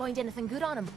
find anything good on him.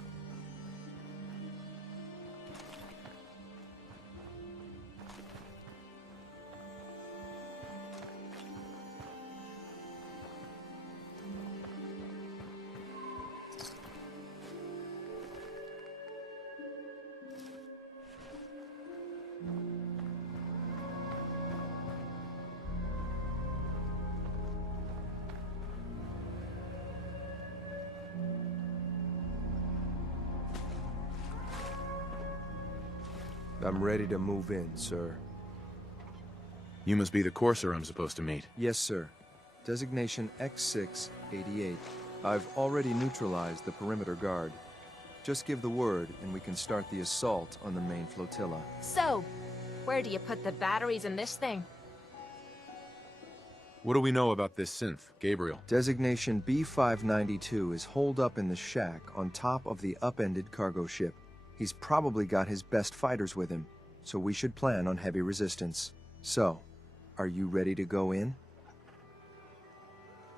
I'm ready to move in, sir. You must be the courser I'm supposed to meet. Yes, sir. Designation X688. I've already neutralized the perimeter guard. Just give the word, and we can start the assault on the main flotilla. So, where do you put the batteries in this thing? What do we know about this synth, Gabriel? Designation B592 is holed up in the shack on top of the upended cargo ship. He's probably got his best fighters with him, so we should plan on heavy resistance. So, are you ready to go in?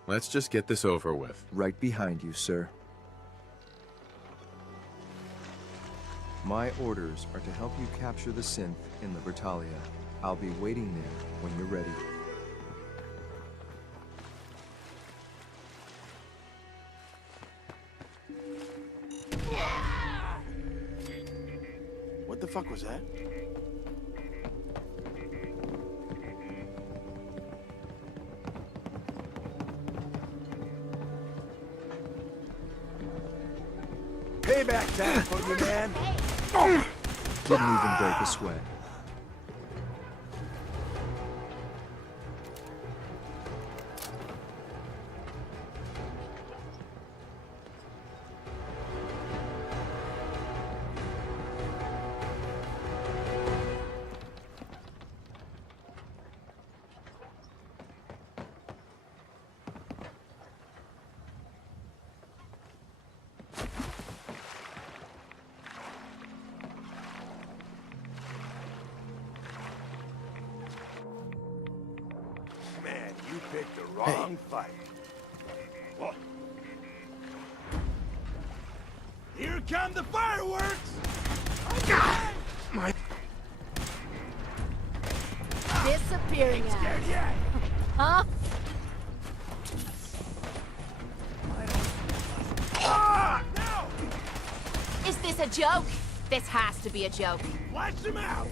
Let's just get this over with. Right behind you, sir. My orders are to help you capture the synth in Libertalia. I'll be waiting there when you're ready. What the fuck was that? Payback time for you, man. Didn't even break a sweat. Man, you picked the wrong fight. What? Here come the fireworks! My... Disappearing Ain't scared out. yet. Huh? Ah, no! Is this a joke? This has to be a joke. Flash him out!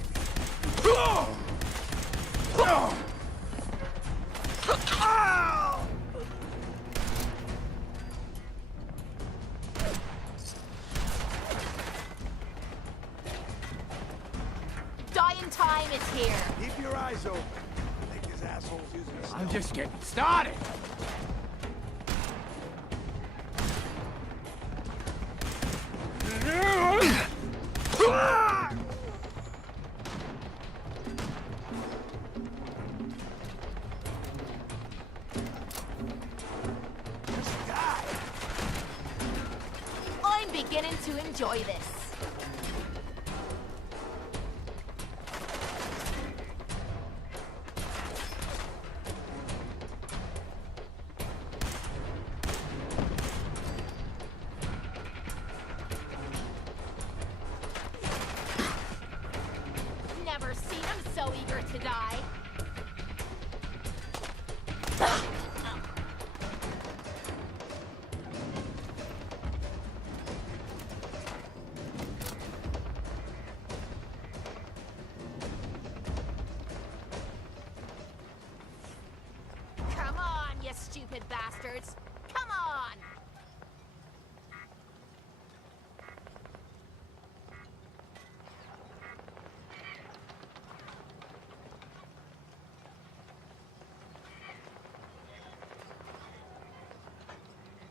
Dying time is here. Keep your eyes open. I think this asshole's using a I'm just getting started. I'm beginning to enjoy this. Never seen him so eager to die. Come on, you stupid bastards! Come on!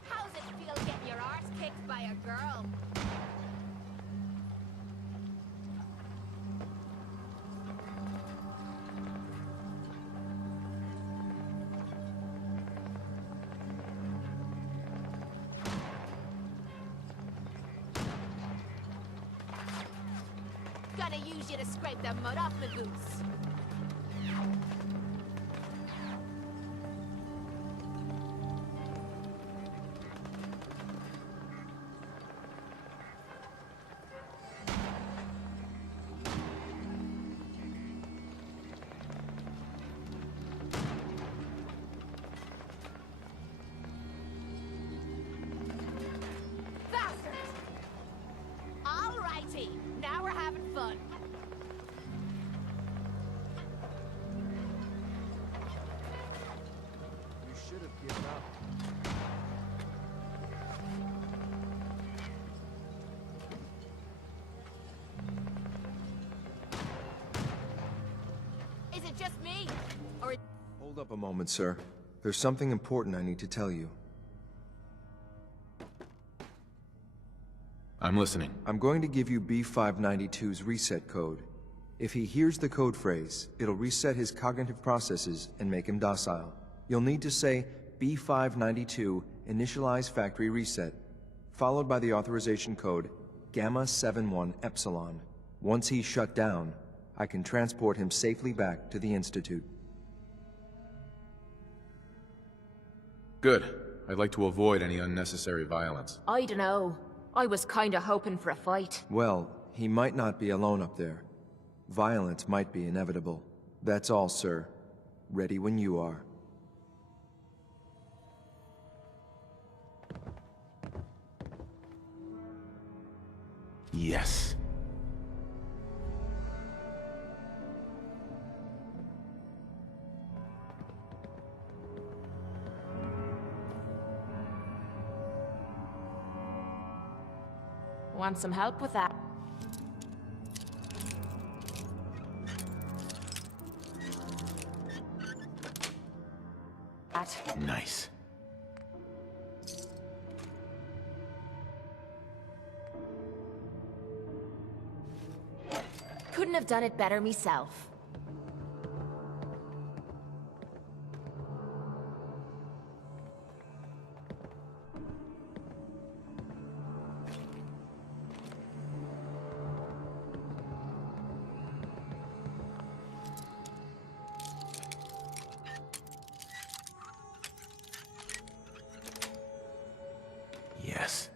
How's it feel getting your arse kicked by a girl? Gonna use you to scrape the mud off my boots. Is it just me? Or Hold up a moment, sir. There's something important I need to tell you. I'm listening. I'm going to give you B592's reset code. If he hears the code phrase, it'll reset his cognitive processes and make him docile. You'll need to say B592 initialize factory reset, followed by the authorization code Gamma 71 Epsilon. Once he's shut down, I can transport him safely back to the Institute. Good. I'd like to avoid any unnecessary violence. I dunno. I was kinda hoping for a fight. Well, he might not be alone up there. Violence might be inevitable. That's all, sir. Ready when you are. Yes. Want some help with that? Nice. Couldn't have done it better myself. Yes.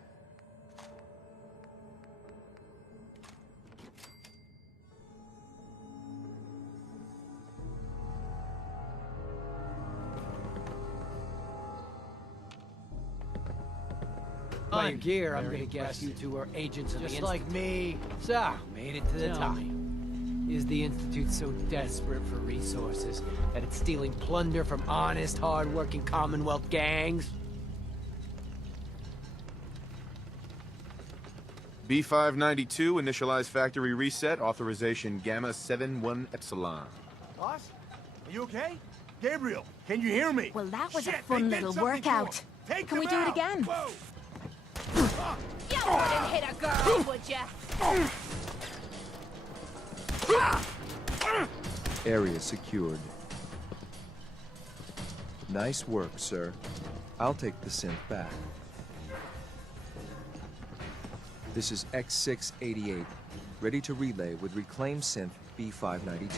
By your gear, I'm gonna guess you two are agents of the Institute. Just like me. So, made it to the top. Is the Institute so desperate for resources that it's stealing plunder from honest, hard-working Commonwealth gangs? B592 initialize factory reset authorization Gamma 71 Epsilon. Boss? Are you okay? Gabriel, can you hear me? Well, that was Shit, a fun they did little something to workout. him. Take Can we them do it out. again? Whoa. you wouldn't hit a girl, would ya? Area secured. Nice work, sir. I'll take the synth back. This is X688, ready to relay with reclaimed synth B592.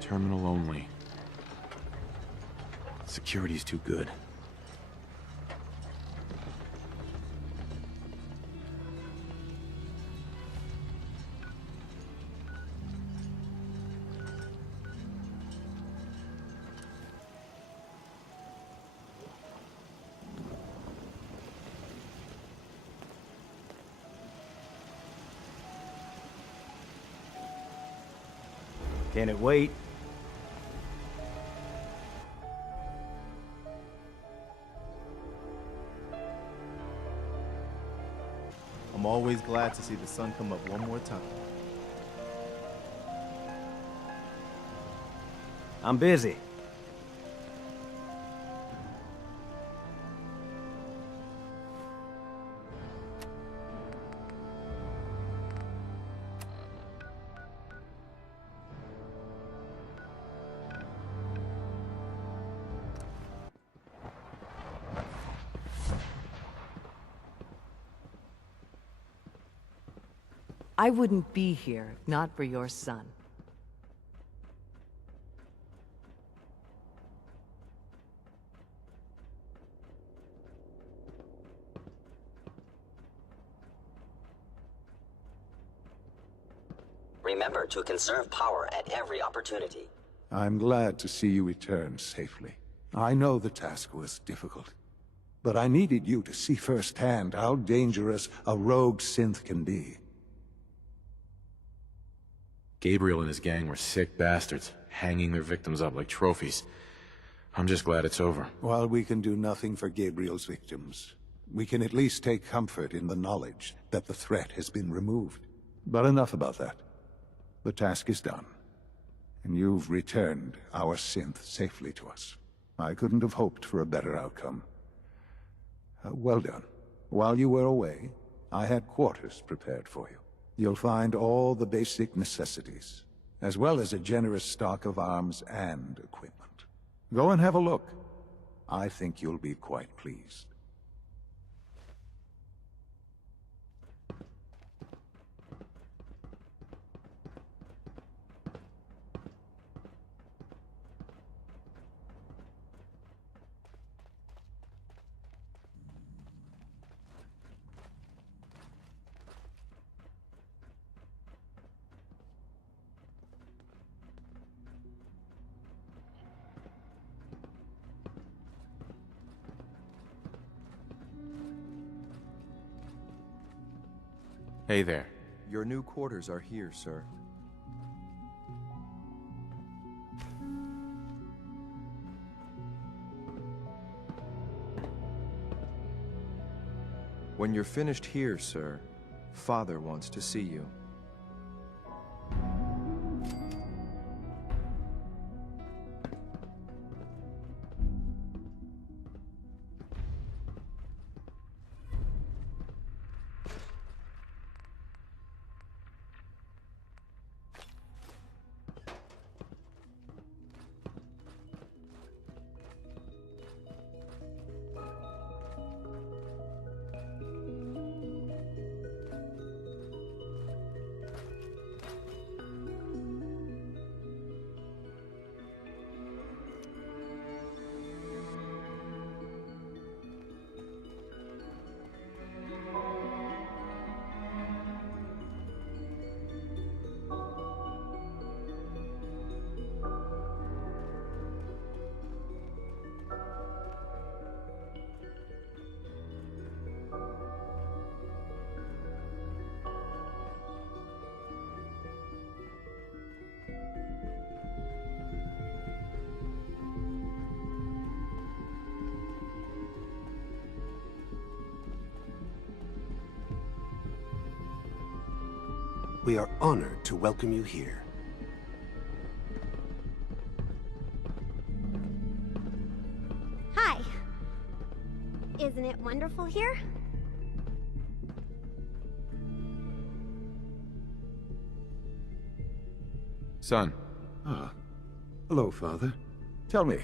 Terminal only. Security's too good. Can it wait? I'm always glad to see the sun come up one more time. I'm busy. I wouldn't be here, if not for your son. Remember to conserve power at every opportunity. I'm glad to see you return safely. I know the task was difficult, but I needed you to see firsthand how dangerous a rogue synth can be. Gabriel and his gang were sick bastards, hanging their victims up like trophies. I'm just glad it's over. While we can do nothing for Gabriel's victims, we can at least take comfort in the knowledge that the threat has been removed. But enough about that. The task is done, and you've returned our synth safely to us. I couldn't have hoped for a better outcome. Well done. While you were away, I had quarters prepared for you. You'll find all the basic necessities, as well as a generous stock of arms and equipment. Go and have a look. I think you'll be quite pleased. Hey there. Your new quarters are here, sir. When you're finished here, sir, Father wants to see you. We are honored to welcome you here. Hi. Isn't it wonderful here? Son. Ah. Hello, Father. Tell me,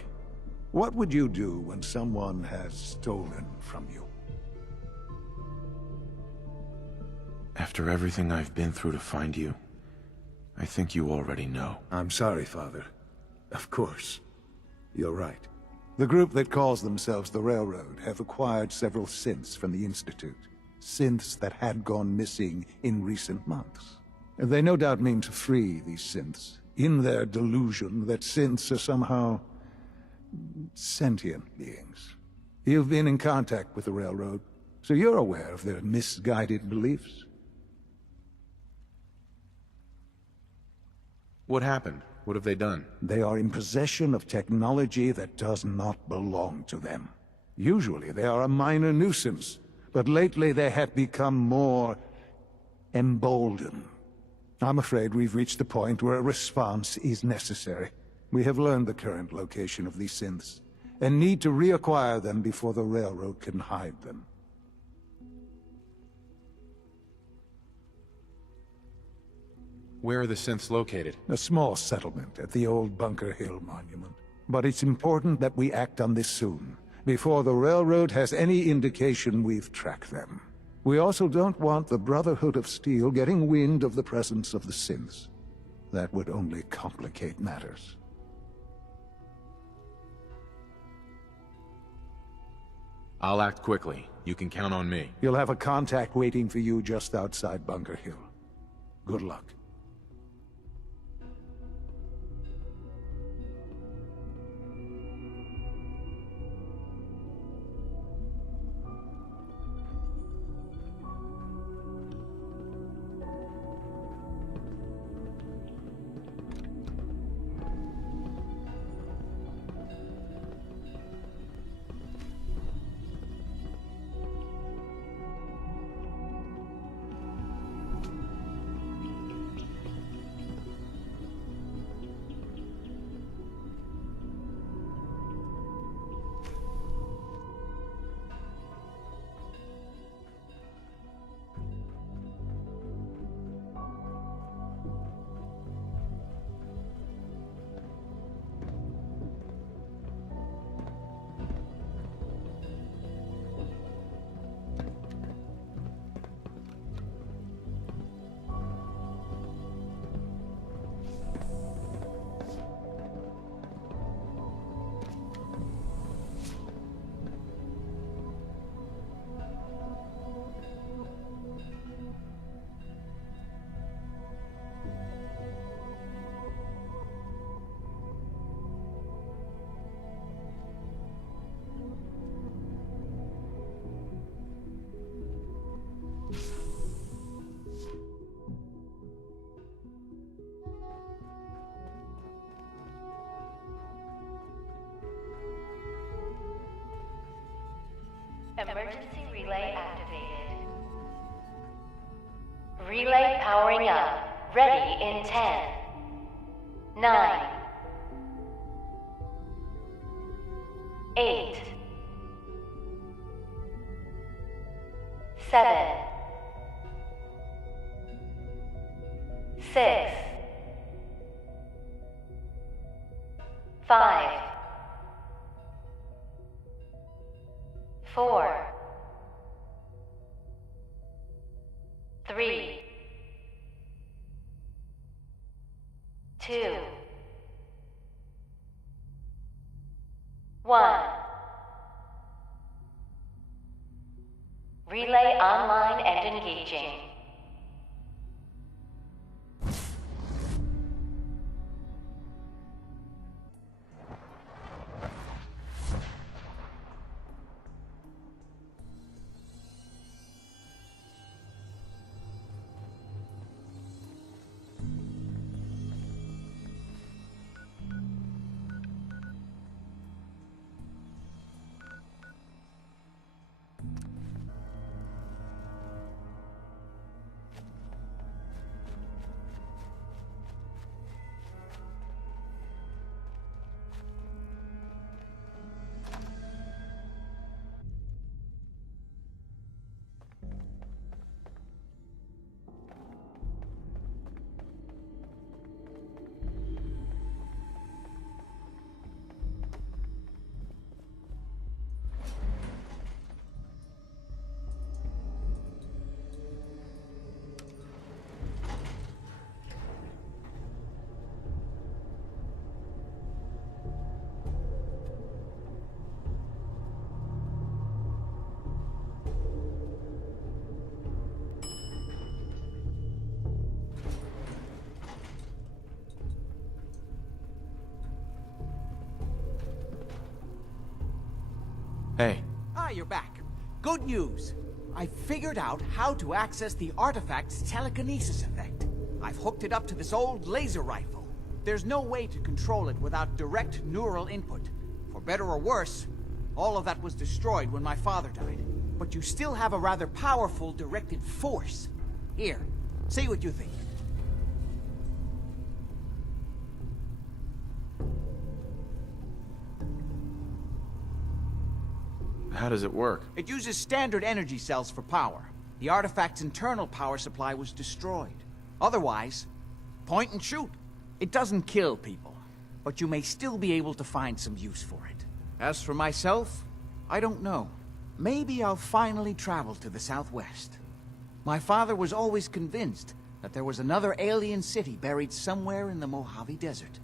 what would you do when someone has stolen from you? After everything I've been through to find you, I think you already know. I'm sorry, Father. Of course. You're right. The group that calls themselves the Railroad have acquired several synths from the Institute. Synths that had gone missing in recent months. They no doubt mean to free these synths, in their delusion that synths are somehow sentient beings. You've been in contact with the Railroad, so you're aware of their misguided beliefs. What happened? What have they done? They are in possession of technology that does not belong to them. Usually they are a minor nuisance, but lately they have become more emboldened. I'm afraid we've reached the point where a response is necessary. We have learned the current location of these synths, and need to reacquire them before the Railroad can hide them. Where are the synths located? A small settlement at the old Bunker Hill Monument. But it's important that we act on this soon, before the Railroad has any indication we've tracked them. We also don't want the Brotherhood of Steel getting wind of the presence of the synths. That would only complicate matters. I'll act quickly. You can count on me. You'll have a contact waiting for you just outside Bunker Hill. Good luck. Emergency relay activated. Relay powering up. Ready in 10, 9, 8, 7, 6, 5, 4, 3, 2, 1. Relay online and engaging. Hey. Ah, you're back. Good news. I figured out how to access the artifact's telekinesis effect. I've hooked it up to this old laser rifle. There's no way to control it without direct neural input. For better or worse, all of that was destroyed when my father died. But you still have a rather powerful directed force. Here, say what you think. How does it work? It uses standard energy cells for power. The artifact's internal power supply was destroyed. Otherwise, point and shoot. It doesn't kill people, but you may still be able to find some use for it. As for myself, I don't know. maybe I'll finally travel to the southwest. My father was always convinced that there was another alien city buried somewhere in the Mojave Desert.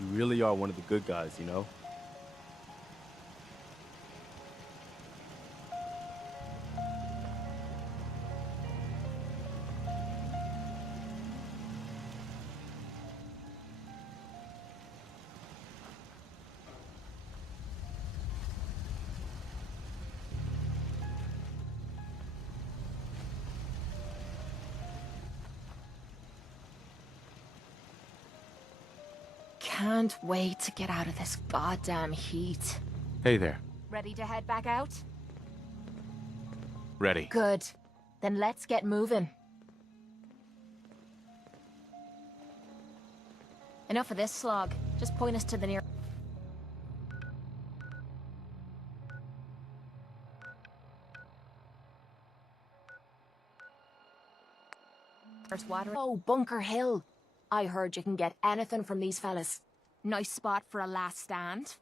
You really are one of the good guys, you know? Can't wait to get out of this goddamn heat. Hey there. Ready to head back out? Ready. Good. Then let's get moving. Enough of this slog. Just point us to the near... First water. Oh, Bunker Hill. I heard you can get anything from these fellas. Nice spot for a last stand.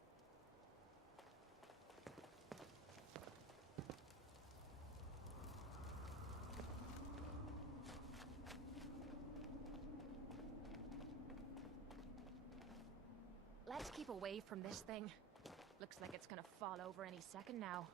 Let's keep away from this thing. Looks like it's gonna fall over any second now.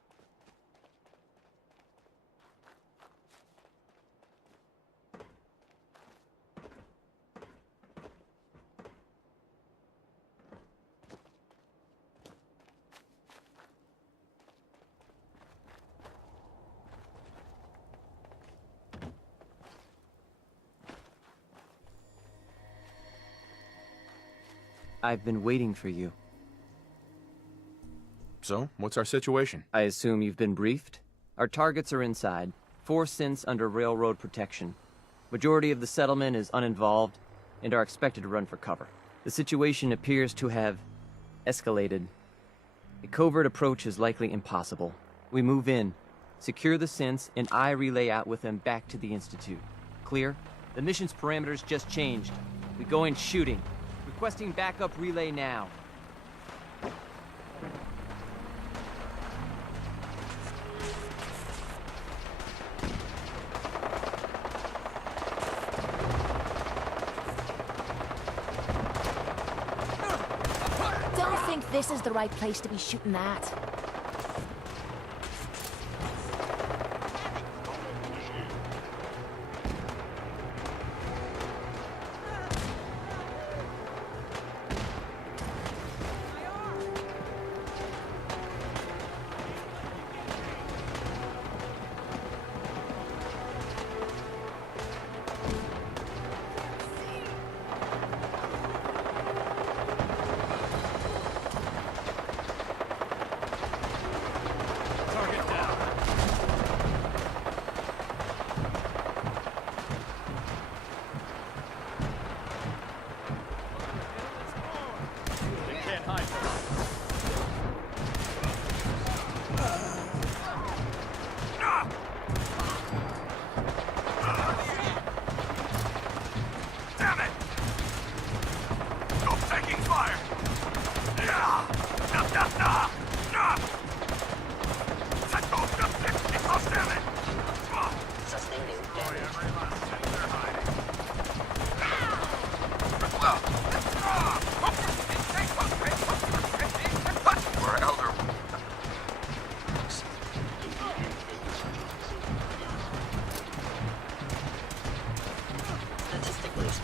I've been waiting for you. So, what's our situation? I assume you've been briefed? Our targets are inside. 4 synths under railroad protection. Majority of the settlement is uninvolved and are expected to run for cover. The situation appears to have escalated. A covert approach is likely impossible. We move in, secure the synths, and I relay out with them back to the Institute. Clear? The mission's parameters just changed. We go in shooting. Requesting backup relay now. Don't think this is the right place to be shooting at.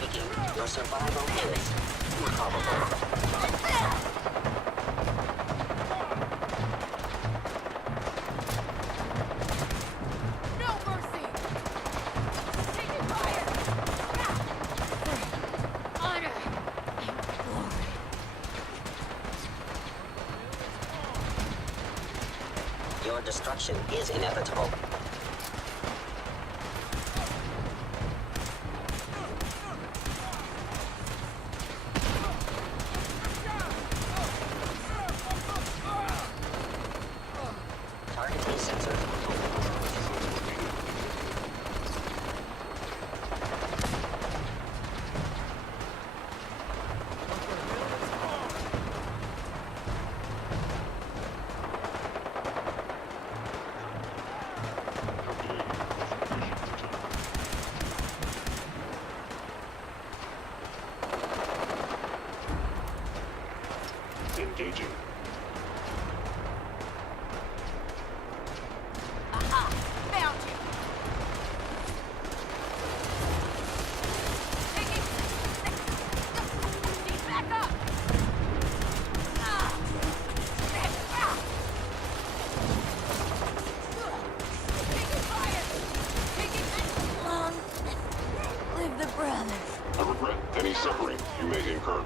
speaking, your survival is probable. Your destruction is inevitable. Targeting sensors. Engaging. Aha! Found you! Taking... Need back up! Taking fire! Taking... Long... Live the brothers. I regret any suffering you may incur.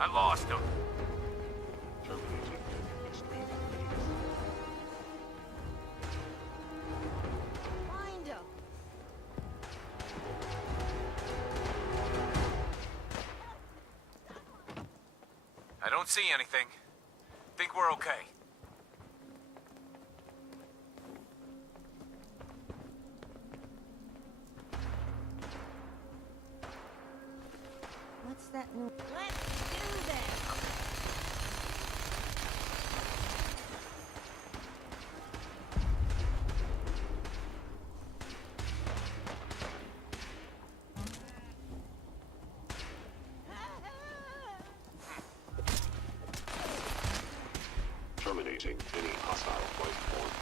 I lost him. Find him. I don't see anything. Think we're okay. What's that new... Let's do this! Terminating any hostile life form.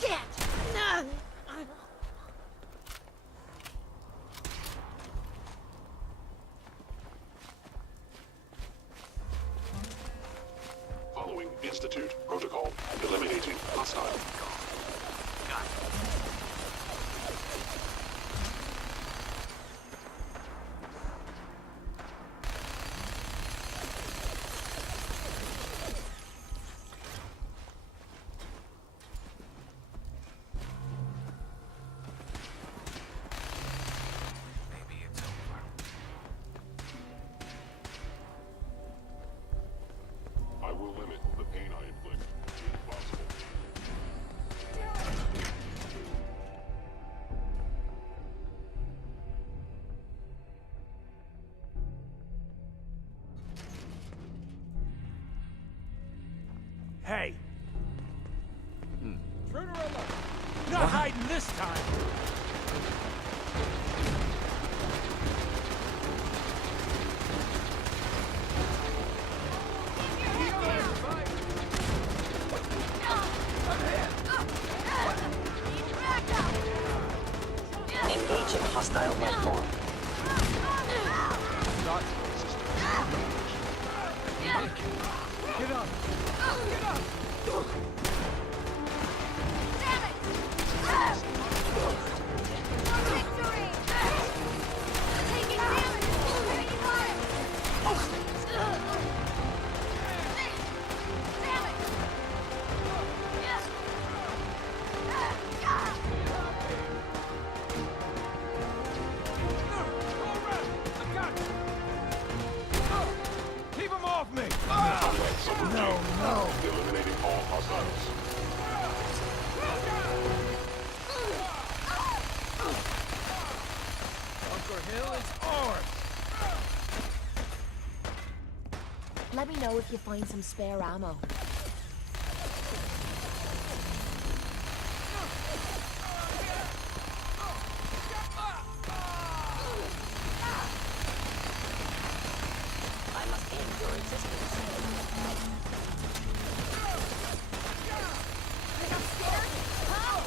Shit! No! Following Institute protocol. Eliminating hostile. Hey! Turn her alert! Not hiding this time! Engage in hostile landform. Get up! Get up! Damn it! Victory! Taking damage! Where you got it? Damn it! Keep him off me! No, no! Eliminating all hostiles. Bunker Hill is ours! Let me know if you find some spare ammo. I must end your existence. Think I'm scared? Huh?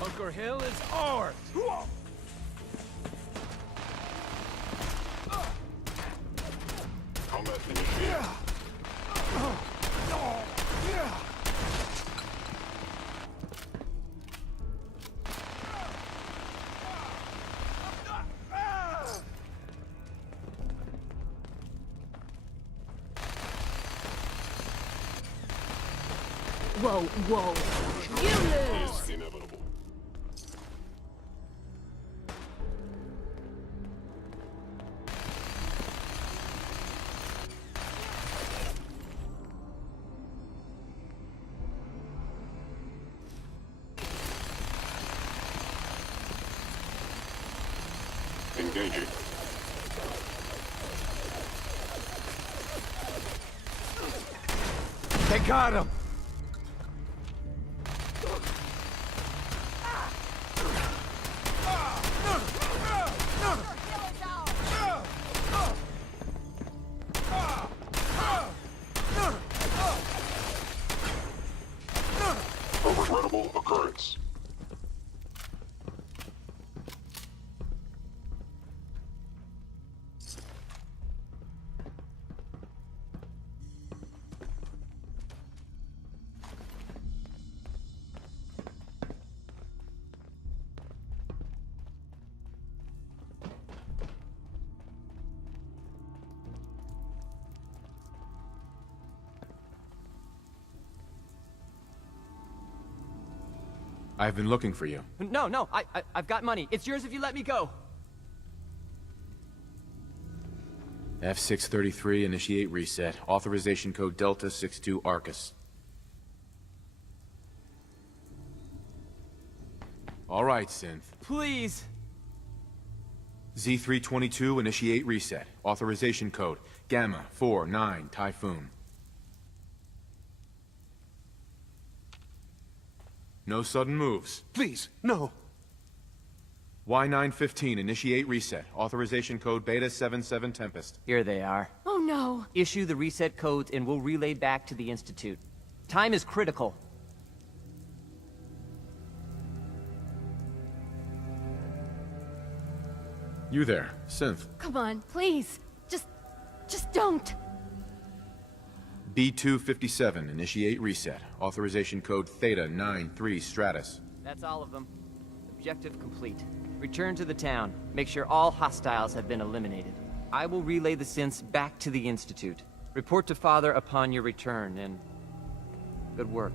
Bunker Hill is ours! Combat initiated. Whoa, whoa. You lose! Inevitable. Engaging. They got him! Overrunnable occurrence. I've been looking for you. No, I've got money. It's yours if you let me go. F633, initiate reset. Authorization code Delta 62 Arcus. All right, Synth. Please. Z322, initiate reset. Authorization code Gamma 49 Typhoon. No sudden moves. Please, no. Y915, initiate reset. Authorization code Beta 77 Tempest. Here they are. Oh no! Issue the reset codes and we'll relay back to the Institute. Time is critical. You there, Synth. Come on, please. Just don't. B257, initiate reset. Authorization code Theta 93 Stratus. That's all of them. Objective complete. Return to the town. Make sure all hostiles have been eliminated. I will relay the synths back to the Institute. Report to Father upon your return, and good work.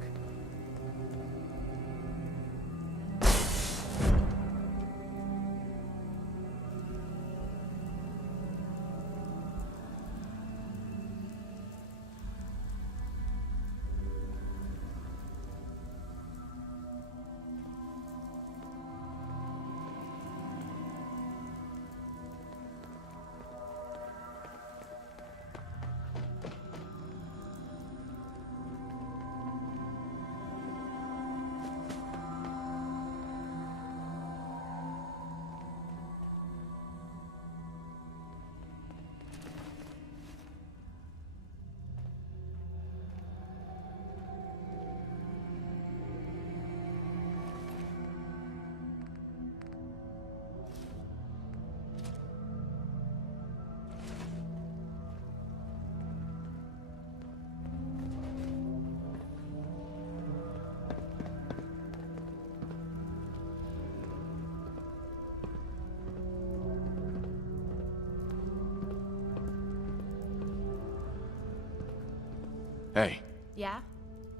Hey. Yeah?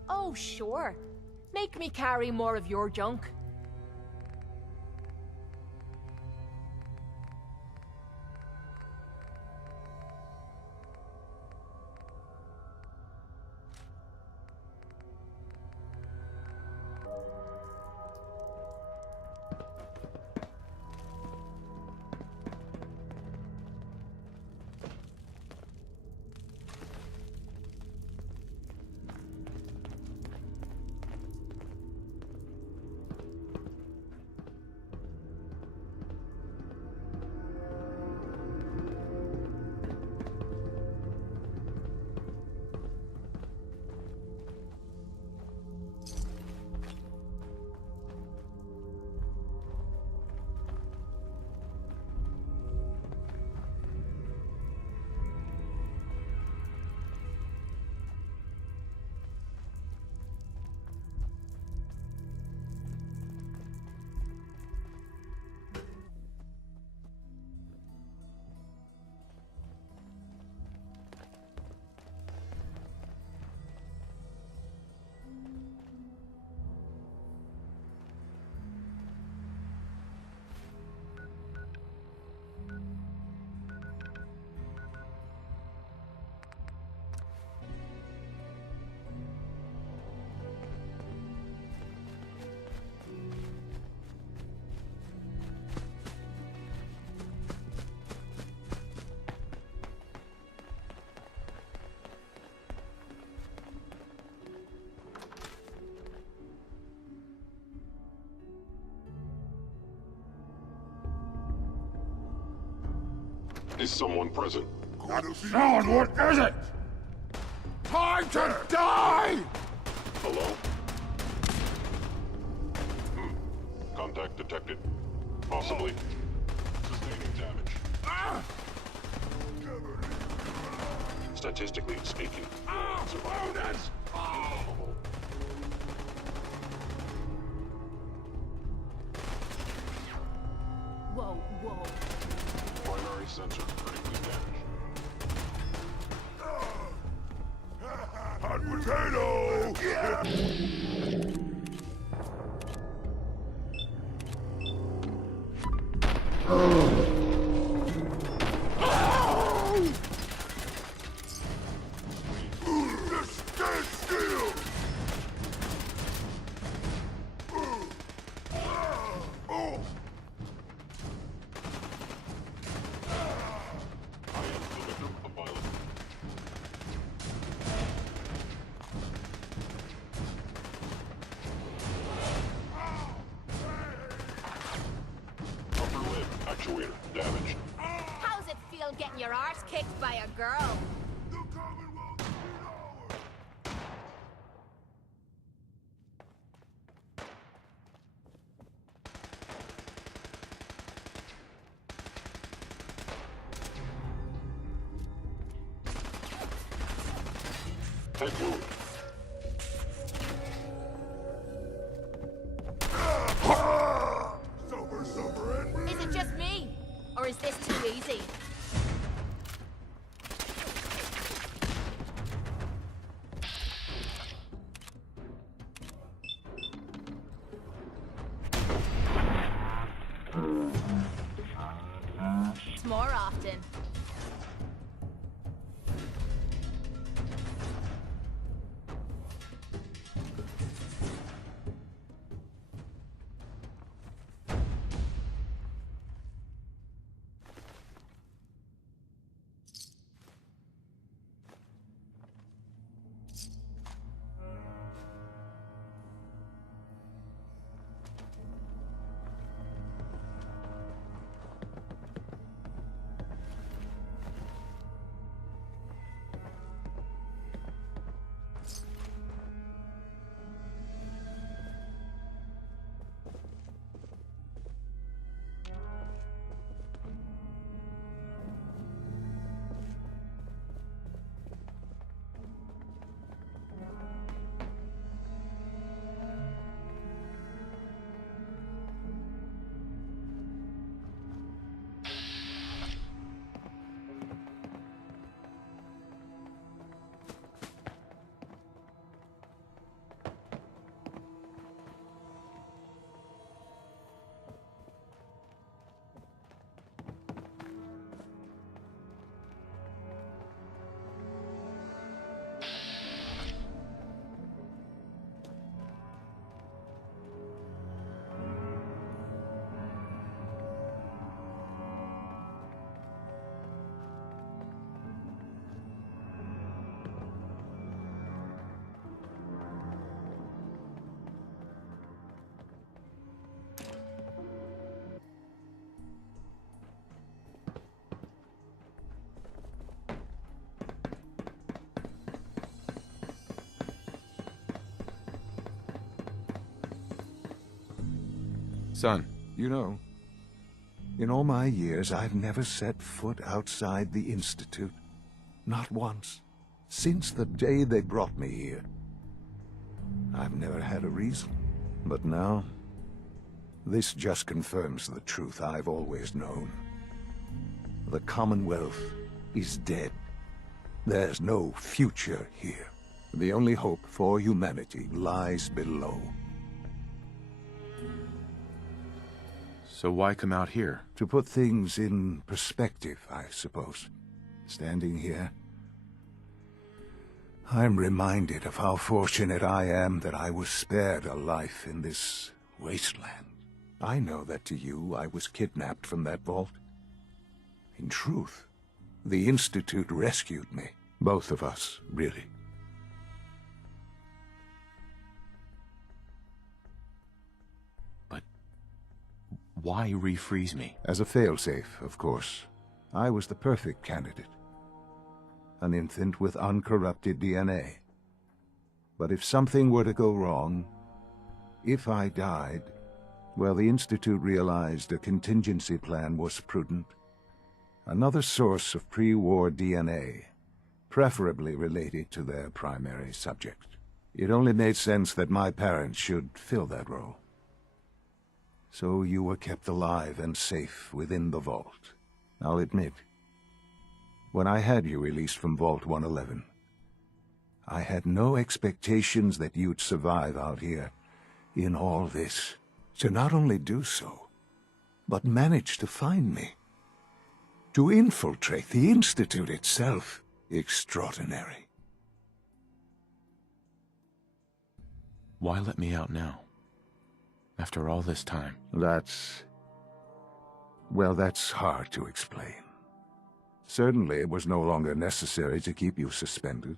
Oh, sure. Make me carry more of your junk. Is someone present? Sound, what is it? Time to die! Hello? Contact detected. Possibly sustaining damage. Statistically speaking, survivors. Improbable. Whoa, whoa. Primary sensor critically damaged. Hot potato! Stand still! I am the victim of violence. Upper lip actuator damaged. How's it feel getting your arse kicked by a girl? Head wound. Is it just me? Or is this too easy? It's more often. Son. You know, in all my years, I've never set foot outside the Institute. Not once. Since the day they brought me here. I've never had a reason. But now, this just confirms the truth I've always known. The Commonwealth is dead. There's no future here. The only hope for humanity lies below. So why come out here? To put things in perspective, I suppose. Standing here, I'm reminded of how fortunate I am that I was spared a life in this wasteland. I know that to you, I was kidnapped from that vault. In truth, the Institute rescued me. Both of us, really. But why refreeze me? As a failsafe, of course. I was the perfect candidate. An infant with uncorrupted DNA. But if something were to go wrong, if I died, well, the Institute realized a contingency plan was prudent. Another source of pre-war DNA, preferably related to their primary subject. It only made sense that my parents should fill that role. So you were kept alive and safe within the vault. I'll admit, when I had you released from Vault 111, I had no expectations that you'd survive out here in all this. To not only do so, but manage to find me. To infiltrate the Institute itself. Extraordinary. Why let me out now? After all this time? Well, that's hard to explain. Certainly it was no longer necessary to keep you suspended.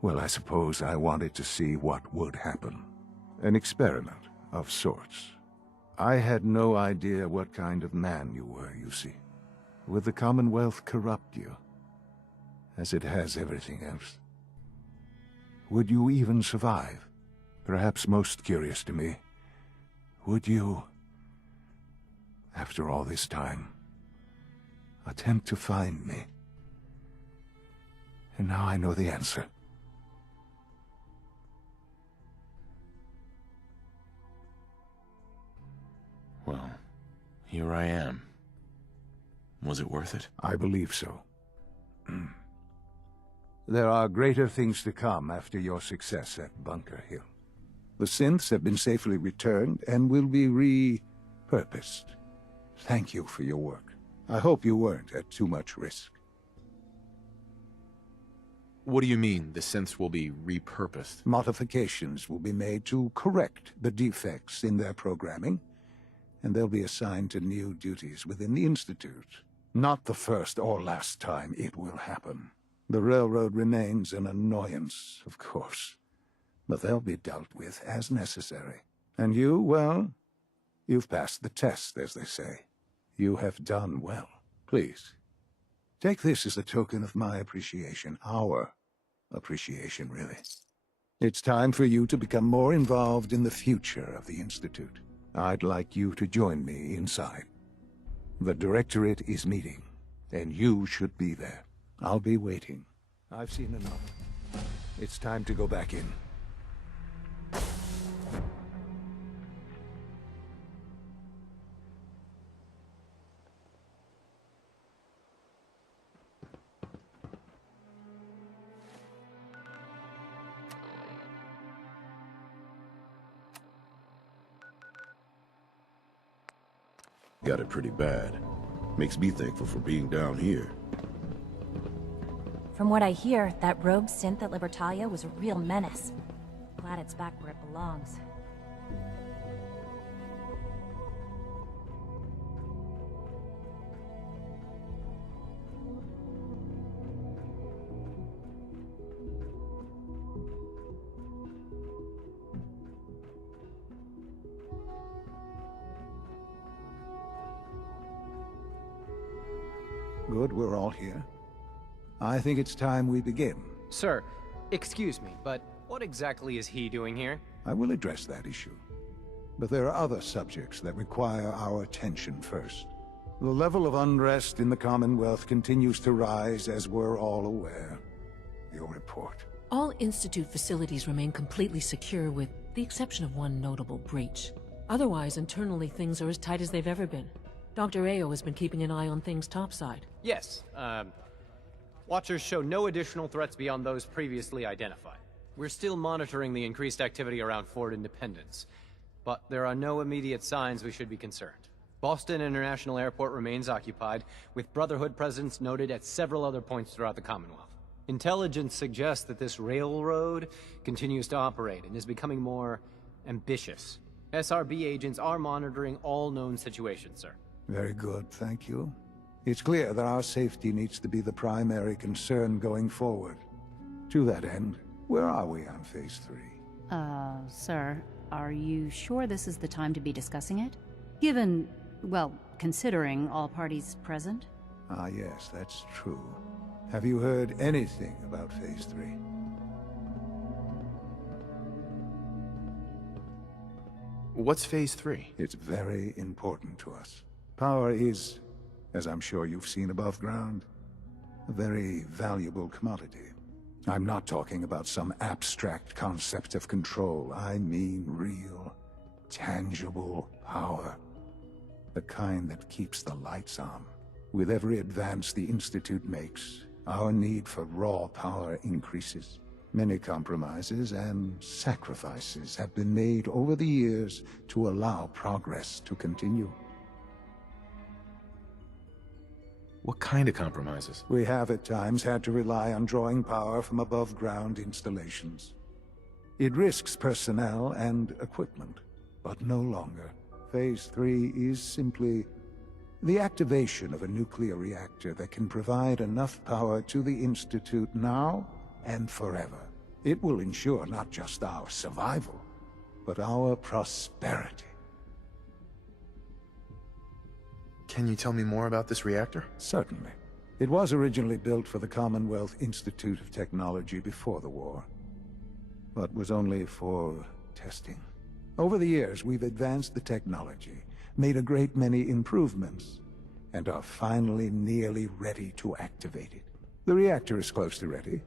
Well, I suppose I wanted to see what would happen. An experiment of sorts. I had no idea what kind of man you were, you see. Would the Commonwealth corrupt you, as it has everything else? Would you even survive? Perhaps most curious to me, would you, after all this time, attempt to find me? And now I know the answer. Well, here I am. Was it worth it? I believe so. There are greater things to come after your success at Bunker Hill. The synths have been safely returned and will be repurposed. Thank you for your work. I hope you weren't at too much risk. What do you mean, the synths will be repurposed? Modifications will be made to correct the defects in their programming, and they'll be assigned to new duties within the Institute. Not the first or last time it will happen. The railroad remains an annoyance, of course, but they'll be dealt with as necessary. And you, well, you've passed the test, as they say. You have done well. Please, take this as a token of my appreciation, our appreciation, really. It's time for you to become more involved in the future of the Institute. I'd like you to join me inside. The Directorate is meeting, and you should be there. I'll be waiting. I've seen enough. It's time to go back in. Got it pretty bad. Makes me thankful for being down here. From what I hear, that rogue synth at Libertalia was a real menace. Glad it's back where it belongs. Good, we're all here. I think it's time we begin. Sir, excuse me, but what exactly is he doing here? I will address that issue. But there are other subjects that require our attention first. The level of unrest in the Commonwealth continues to rise, as we're all aware. Your report. All Institute facilities remain completely secure with the exception of one notable breach. Otherwise, internally, things are as tight as they've ever been. Dr. Ayo has been keeping an eye on things topside. Yes, Watchers show no additional threats beyond those previously identified. We're still monitoring the increased activity around Fort Independence, but there are no immediate signs we should be concerned. Boston International Airport remains occupied, with Brotherhood presence noted at several other points throughout the Commonwealth. Intelligence suggests that this railroad continues to operate and is becoming more ambitious. SRB agents are monitoring all known situations, sir. Very good, thank you. It's clear that our safety needs to be the primary concern going forward. To that end, where are we on Phase 3? Sir, are you sure this is the time to be discussing it? Given, well, considering all parties present? Ah, yes, that's true. Have you heard anything about Phase 3? What's Phase 3? It's very important to us. Power is, as I'm sure you've seen above ground, a very valuable commodity. I'm not talking about some abstract concept of control. I mean real, tangible power. The kind that keeps the lights on. With every advance the Institute makes, our need for raw power increases. Many compromises and sacrifices have been made over the years to allow progress to continue. What kind of compromises? We have at times had to rely on drawing power from above-ground installations. It risks personnel and equipment, but no longer. Phase 3 is simply the activation of a nuclear reactor that can provide enough power to the Institute now and forever. It will ensure not just our survival, but our prosperity. Can you tell me more about this reactor? Certainly. It was originally built for the Commonwealth Institute of Technology before the war, but was only for testing. Over the years, we've advanced the technology, made a great many improvements, and are finally nearly ready to activate it. The reactor is close to ready,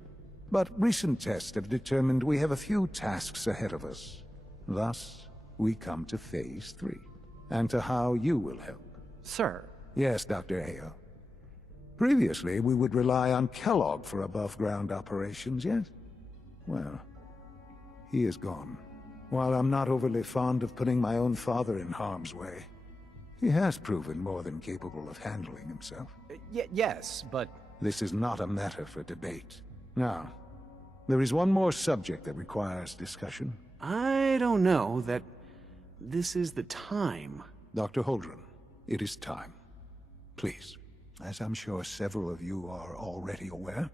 but recent tests have determined we have a few tasks ahead of us. Thus, we come to Phase 3, and to how you will help. Sir? Yes, Dr. Ayo. Previously, we would rely on Kellogg for above-ground operations, yes? Well, he is gone. While I'm not overly fond of putting my own father in harm's way, he has proven more than capable of handling himself. Yes, but... This is not a matter for debate. Now, there is one more subject that requires discussion. I don't know that this is the time. Dr. Holdren, it is time. Please, as I'm sure several of you are already aware,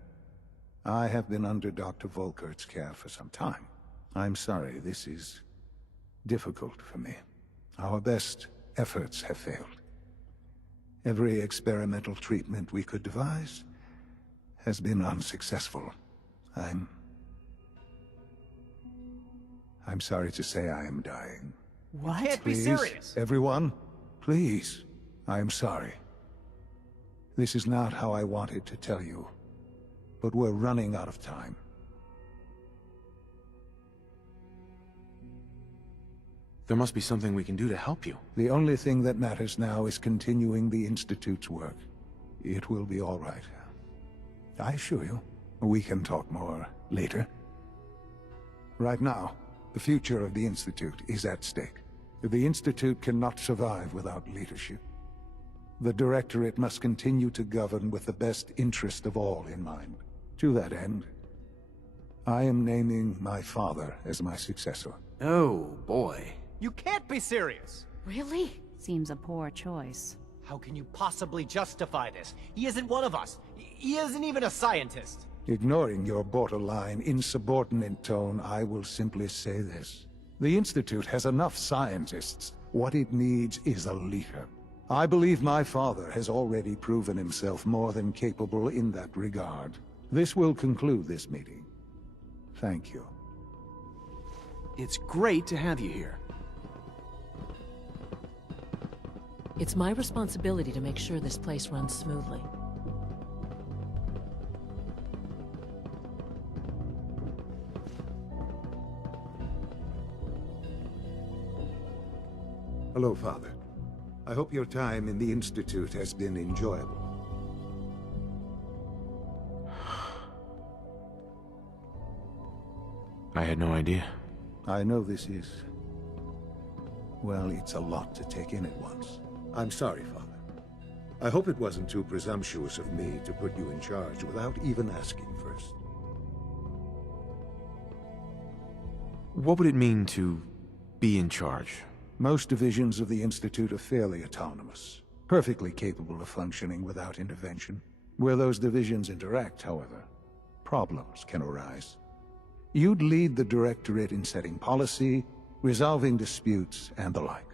I have been under Dr. Volkert's care for some time. I'm sorry, this is difficult for me. Our best efforts have failed. Every experimental treatment we could devise has been unsuccessful. I'm sorry to say I am dying. What? You can't be Please, serious! everyone, please. I am sorry. This is not how I wanted to tell you, but we're running out of time. There must be something we can do to help you. The only thing that matters now is continuing the Institute's work. It will be all right. I assure you, we can talk more later. Right now, the future of the Institute is at stake. The Institute cannot survive without leadership. The Directorate must continue to govern with the best interest of all in mind. To that end, I am naming my father as my successor. Oh, boy. You can't be serious! Really? Seems a poor choice. How can you possibly justify this? He isn't one of us. He isn't even a scientist. Ignoring your borderline, insubordinate tone, I will simply say this. The Institute has enough scientists. What it needs is a leader. I believe my father has already proven himself more than capable in that regard. This will conclude this meeting. Thank you. It's great to have you here. It's my responsibility to make sure this place runs smoothly. Hello, Father. I hope your time in the Institute has been enjoyable. I had no idea. I know this is... well, it's a lot to take in at once. I'm sorry, Father. I hope it wasn't too presumptuous of me to put you in charge without even asking first. What would it mean to be in charge? Most divisions of the Institute are fairly autonomous, perfectly capable of functioning without intervention. Where those divisions interact, however, problems can arise. You'd lead the Directorate in setting policy, resolving disputes, and the like.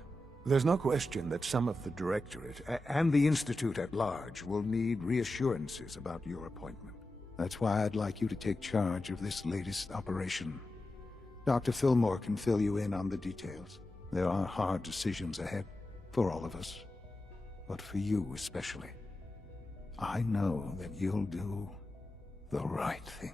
There's no question that some of the Directorate, and the Institute at large, will need reassurances about your appointment. That's why I'd like you to take charge of this latest operation. Dr. Fillmore can fill you in on the details. There are hard decisions ahead, for all of us. But for you especially. I know that you'll do the right thing.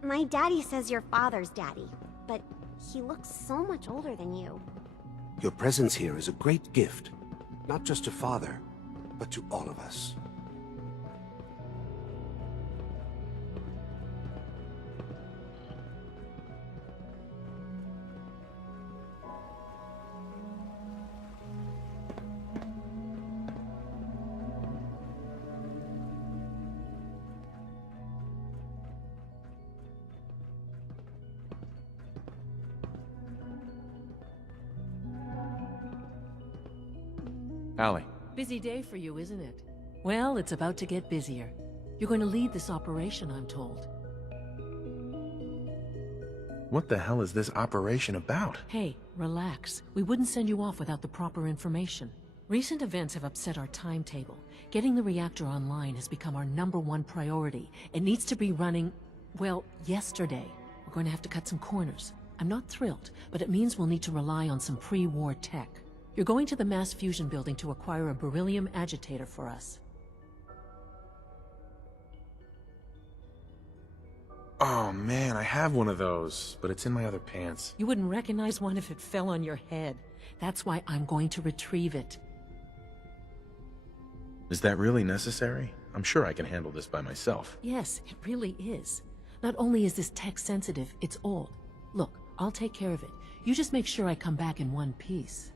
My daddy says your father's daddy, but he looks so much older than you. Your presence here is a great gift, not just to Father, but to all of us. Allie. Busy day for you, isn't it? Well, it's about to get busier. You're going to lead this operation, I'm told. What the hell is this operation about? Hey, relax. We wouldn't send you off without the proper information. Recent events have upset our timetable. Getting the reactor online has become our #1 priority. It needs to be running, well, yesterday. We're going to have to cut some corners. I'm not thrilled, but it means we'll need to rely on some pre-war tech. You're going to the mass fusion building to acquire a beryllium agitator for us. Oh man, I have one of those, but it's in my other pants. You wouldn't recognize one if it fell on your head. That's why I'm going to retrieve it. Is that really necessary? I'm sure I can handle this by myself. Yes, it really is. Not only is this tech sensitive, it's old. Look, I'll take care of it. You just make sure I come back in one piece.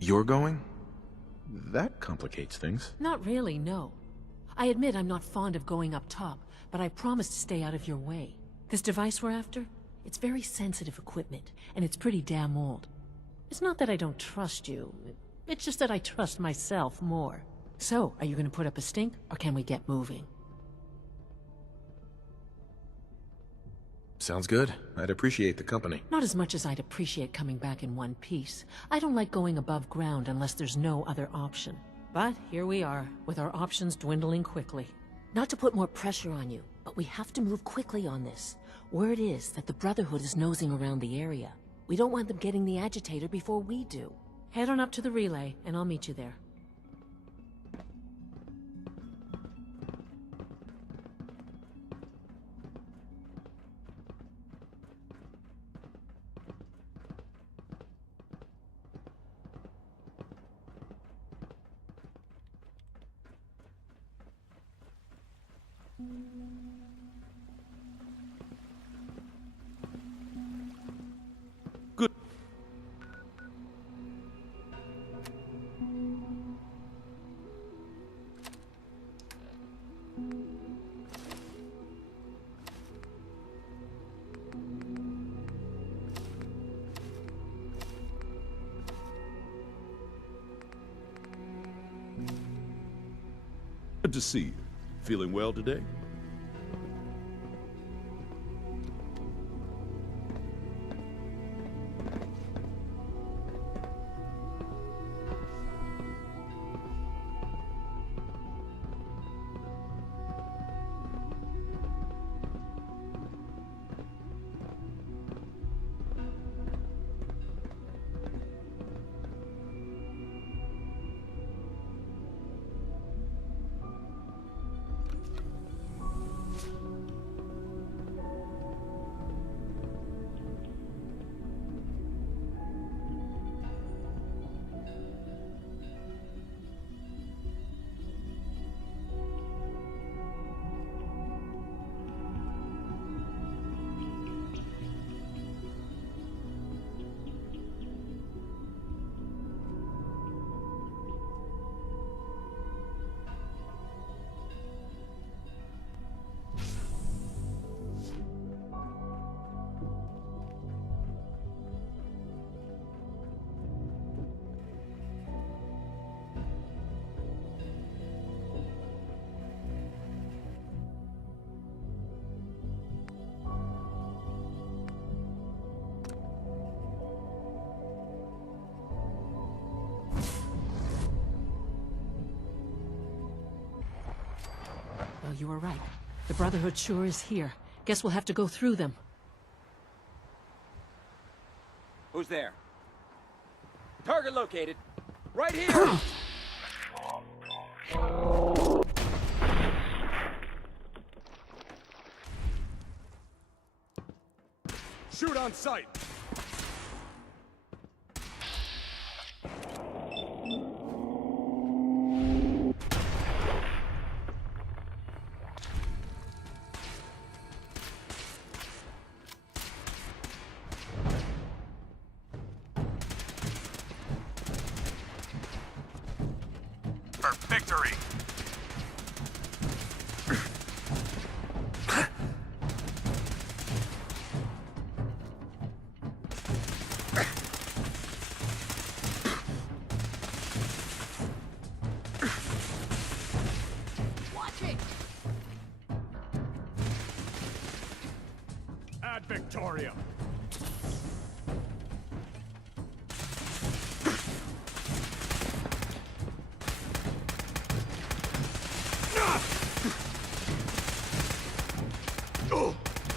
You're going? That complicates things. Not really, no. I admit I'm not fond of going up top, but I promise to stay out of your way. This device we're after? It's very sensitive equipment, and it's pretty damn old. It's not that I don't trust you. It's just that I trust myself more. So, are you going to put up a stink, or can we get moving? Sounds good. I'd appreciate the company. Not as much as I'd appreciate coming back in one piece. I don't like going above ground unless there's no other option. But here we are, with our options dwindling quickly. Not to put more pressure on you, but we have to move quickly on this. Word is that the Brotherhood is nosing around the area. We don't want them getting the agitator before we do. Head on up to the relay, and I'll meet you there. Good. Good to see you. Feeling well today? Well, you were right. The Brotherhood sure is here. Guess we'll have to go through them. Who's there? Target located. Right here! Shoot on sight! For victory! Watch it! Ad Victoria!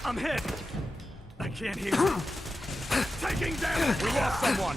I'm hit! I can't hear. Taking damage! We lost someone!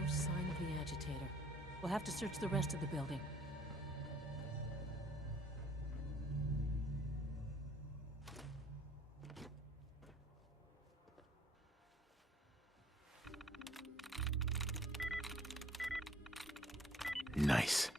No sign of the agitator. We'll have to search the rest of the building. Nice.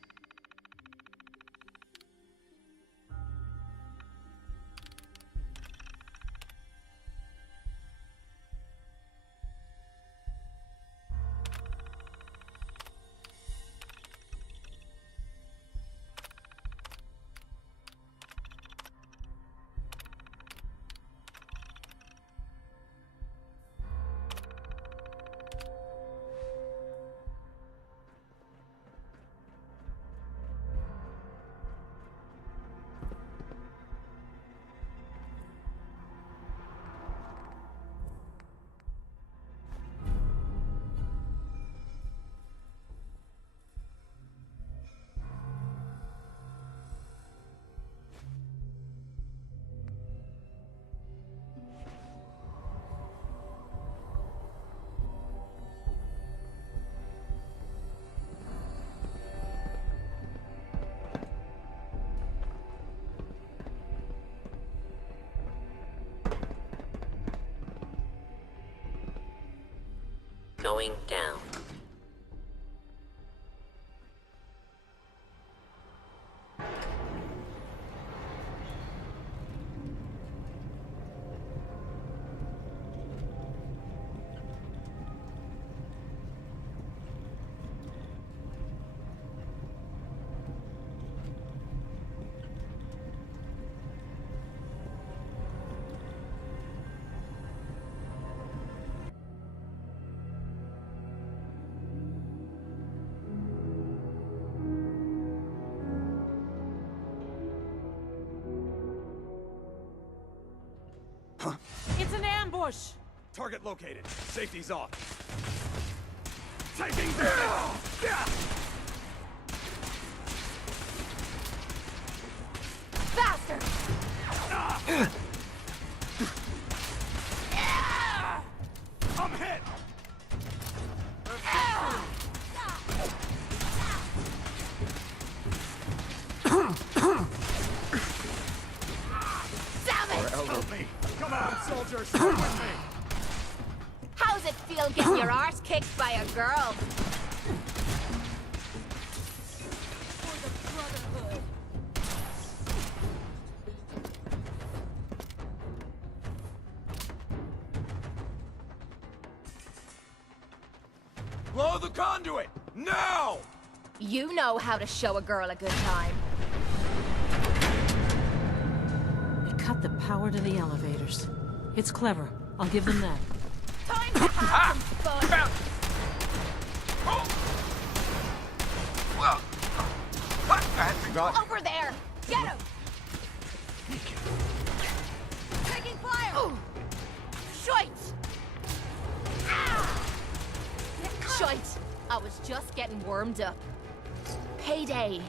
Going down. It's an ambush! Target located. Safety's off. Taking damage! Faster! I'm hit! Help me! Come on, soldiers! Stay with me! How's it feel getting your arse kicked by a girl? For the Brotherhood. Blow the conduit! Now! You know how to show a girl a good time. Cut the power to the elevators. It's clever. I'll give them that. Time to have some fun! Over there! Get him! Taking fire! Shite! Shite! I was just getting warmed up. Payday.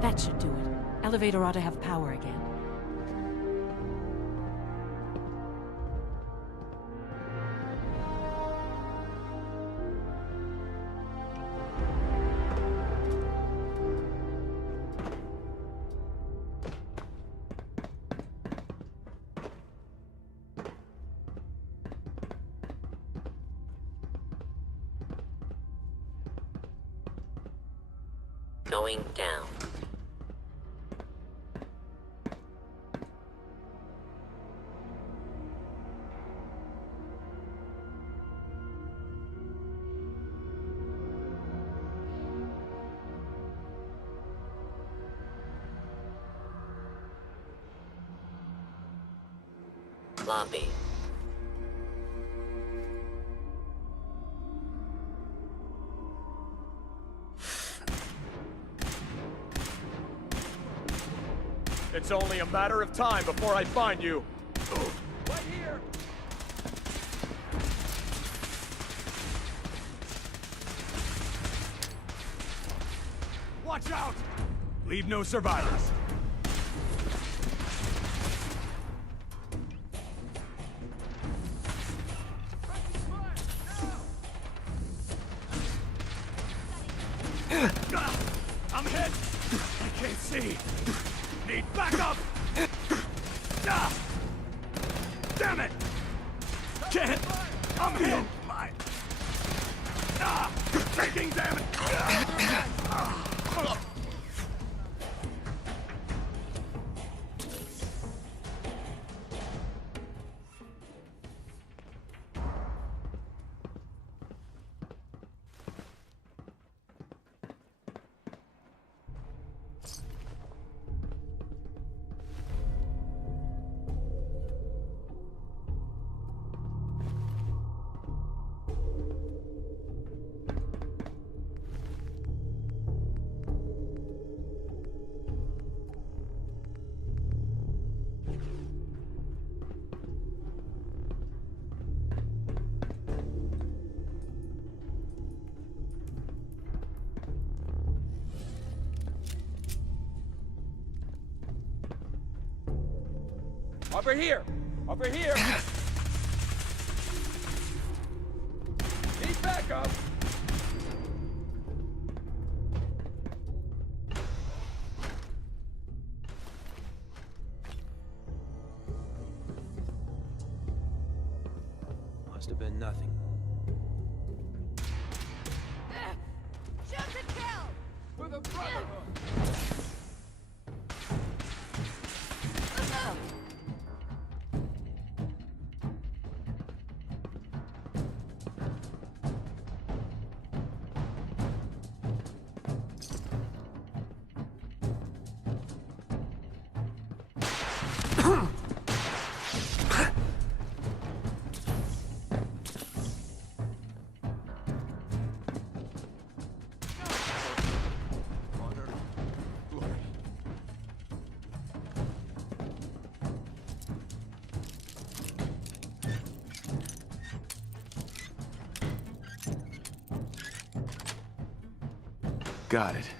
That should do it. Elevator ought to have power again. Going down. Lobby. It's only a matter of time before I find you. Right here! Watch out! Leave no survivors. I'm hit! I can't see! Need backup! Ah! Damn it! Can't! I'm hit! Mine! Ah! Taking damage! Over here! Over here! Need backup! Must have been nothing. Shoot to kill! For the Brotherhood! Got it.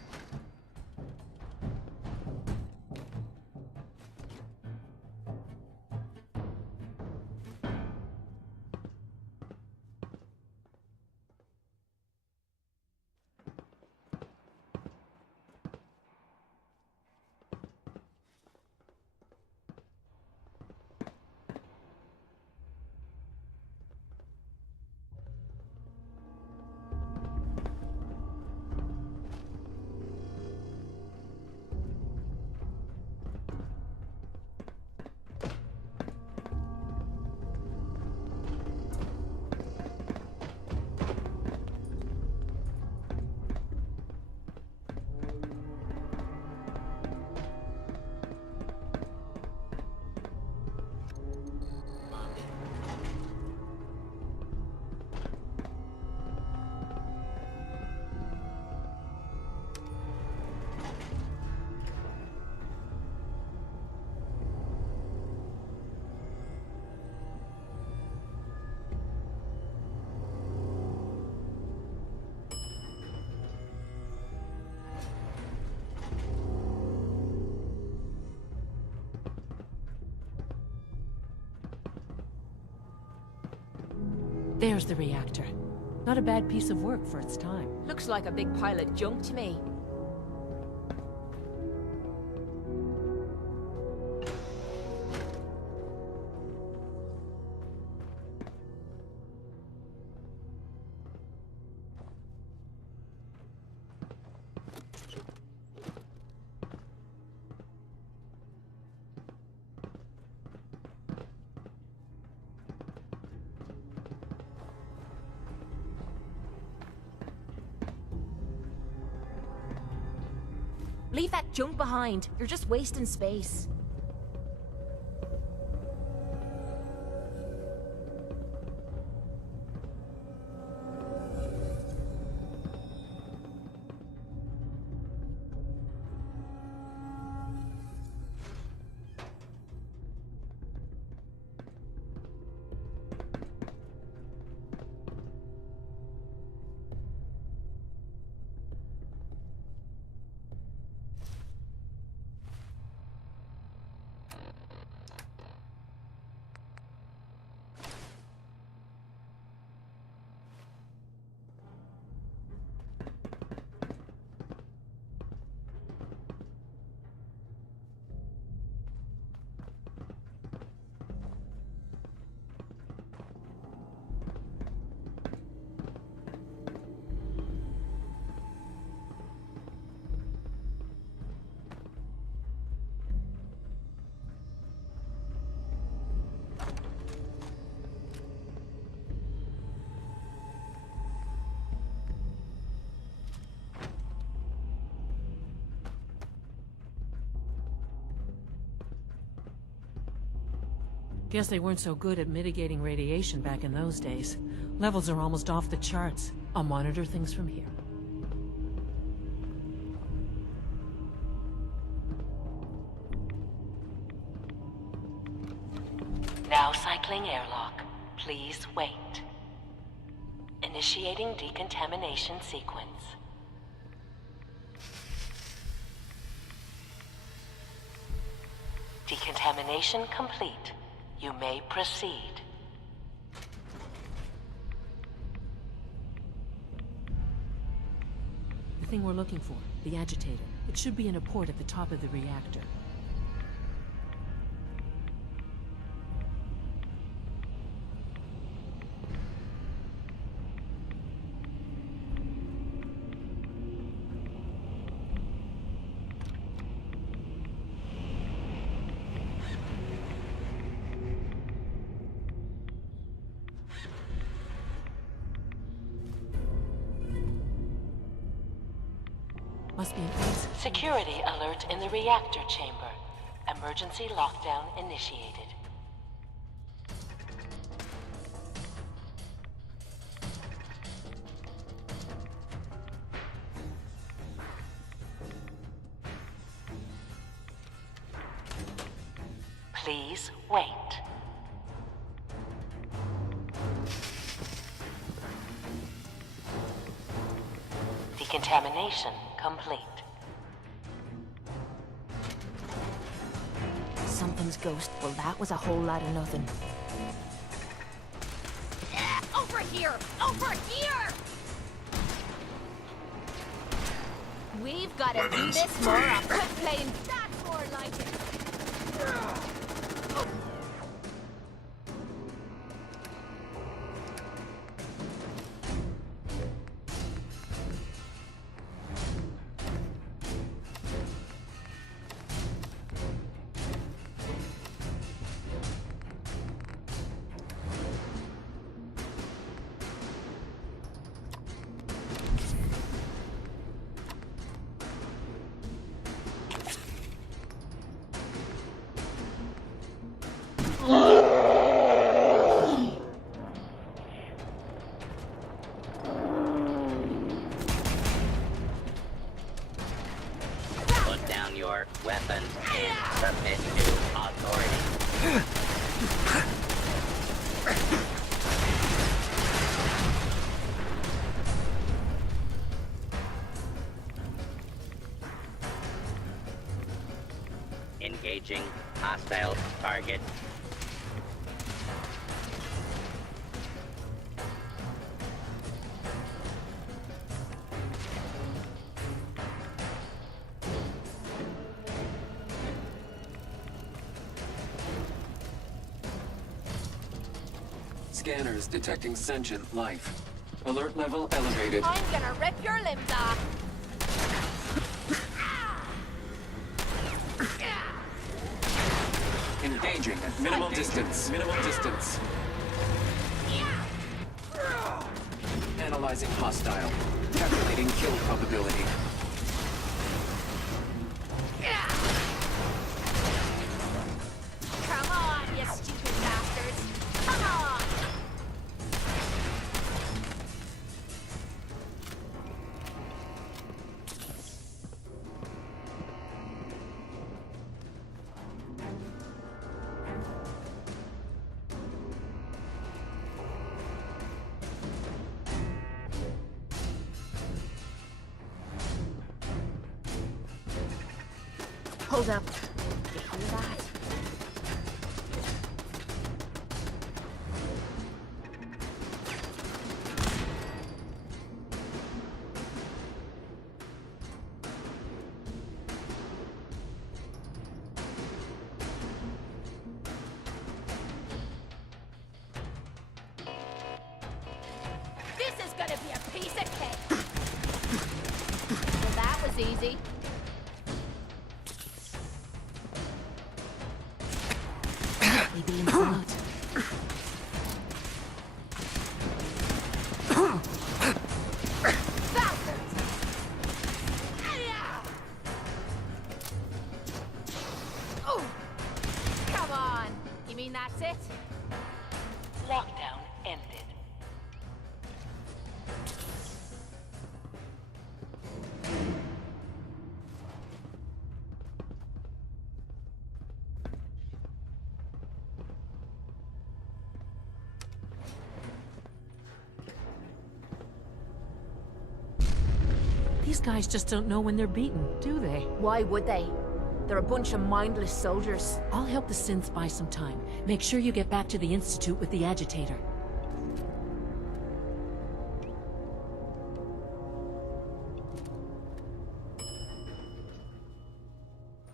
There's the reactor. Not a bad piece of work for its time. Looks like a big pile of junk to me. Leave that junk behind. You're just wasting space. Guess they weren't so good at mitigating radiation back in those days. Levels are almost off the charts. I'll monitor things from here. Now cycling airlock. Please wait. Initiating decontamination sequence. Decontamination complete. You may proceed. The thing we're looking for, the agitator. It should be in a port at the top of the reactor. Must be an exit. Security alert in the reactor chamber. Emergency lockdown initiated. Please wait. Decontamination complete. Something's ghost. Well, that was a whole lot of nothing. Over here! Over here! We've got to do this more often. Playing that's more like it. Put down your weapons and submit to authority. Engaging hostile target. Scanners detecting sentient life. Alert level elevated. I'm gonna rip your limbs off. Engaging at minimal distance. Minimal distance. Analyzing hostile. Calculating kill probability. Come on, you stupid bastards. Come on! Hold up. You hear that? This is gonna be a piece of cake. Well, that was easy. Maybe in front. Oh, come on. You mean that's it? These guys just don't know when they're beaten, do they? Why would they? They're a bunch of mindless soldiers. I'll help the synths buy some time. Make sure you get back to the Institute with the agitator.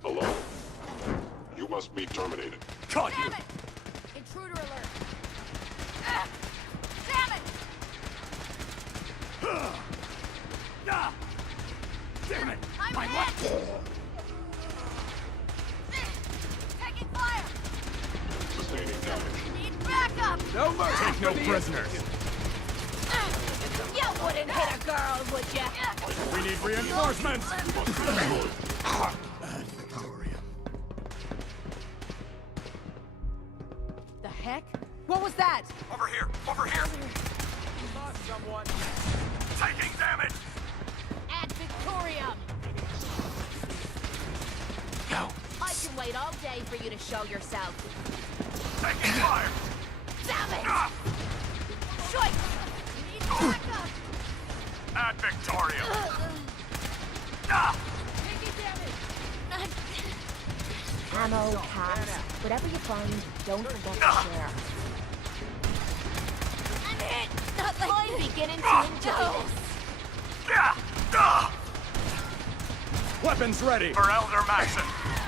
Hello? You must be terminated. Caught Damn you! it! Intruder alert! Ah! Damn it! Ah! Damn it! I'm My hit! what? Taking fire! Sustaining damage. Need backup! No mercy! Take no prisoners! You wouldn't hit a girl, would ya? We need reinforcements! The heck? What was that? Over here! Over here! We lost someone! Taking damage! Ad Victorium! Go! I can wait all day for you to show yourself. Taking fire! Damn it! Ah! Choice! Need backup! Ad Victorium! Ah! Taking damage! Ammo, caps, whatever you find, don't forget to share. I'm hit! I'm beginning to enjoy this. Yeah! Ah! Weapons ready! For Elder Maxon!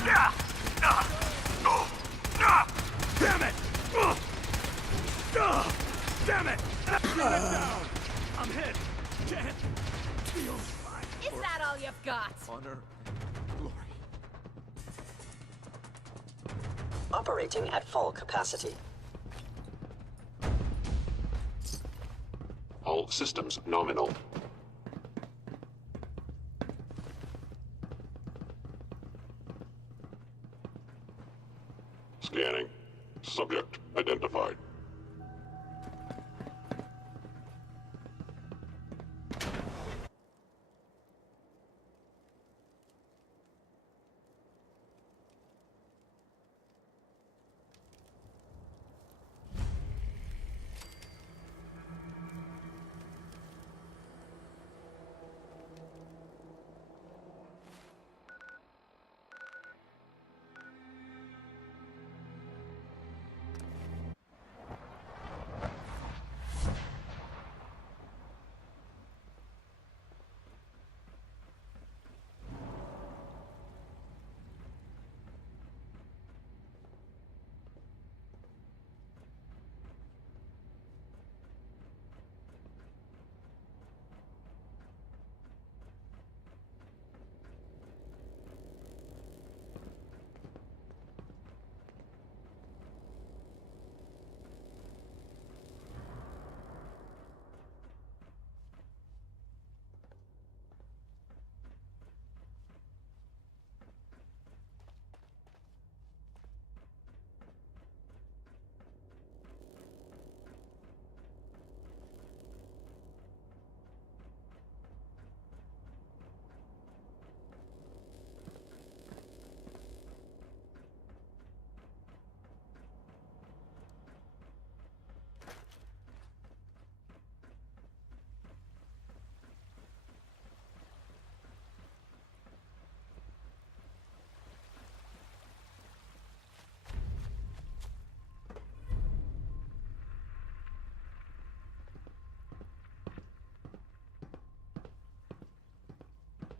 Yeah! Ah! Oh! Ah! Damn it! Ah! Ah! Damn it! Down! I'm hit! Can't feel my Is that all you've got? honor and glory. Operating at full capacity. All systems nominal. Scanning. Subject identified.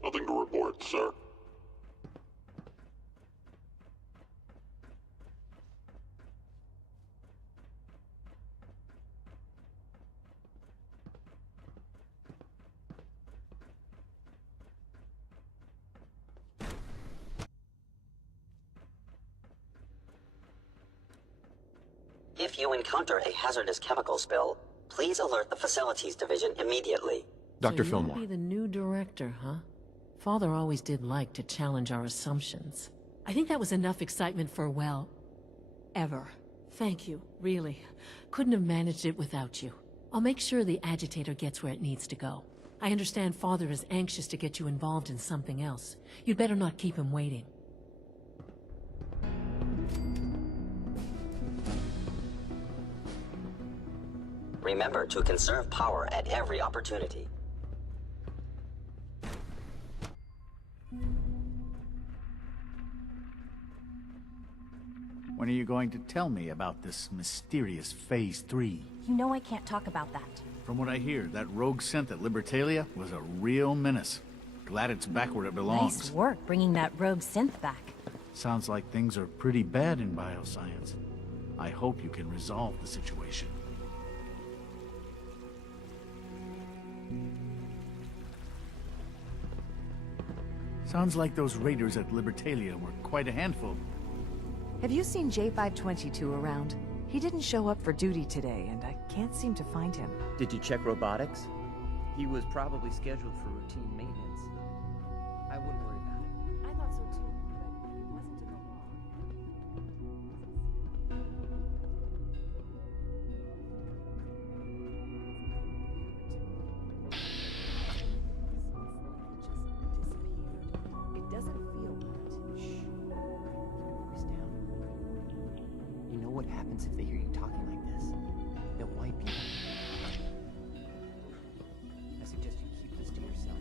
Nothing to report, sir. If you encounter a hazardous chemical spill, please alert the Facilities Division immediately. Dr. So Fillmore. you'll be the new director, huh? Father always did like to challenge our assumptions. I think that was enough excitement for, well, ever. Thank you, really. Couldn't have managed it without you. I'll make sure the agitator gets where it needs to go. I understand Father is anxious to get you involved in something else. You'd better not keep him waiting. Remember to conserve power at every opportunity. When are you going to tell me about this mysterious Phase 3? You know I can't talk about that. From what I hear, that rogue sent at Libertalia was a real menace. Glad it's back where it belongs. Nice work bringing that rogue synth back. Sounds like things are pretty bad in bioscience. I hope you can resolve the situation. Sounds like those raiders at Libertalia were quite a handful. Have you seen J522 around? He didn't show up for duty today, and I can't seem to find him. Did you check robotics? He was probably scheduled for routine maintenance. I wouldn't worry about it. I thought so too, but he wasn't in the law. It doesn't feel right. Shh. Voice down. You know what happens if they hear you talking like this? They'll wipe you. I suggest you keep this to yourself.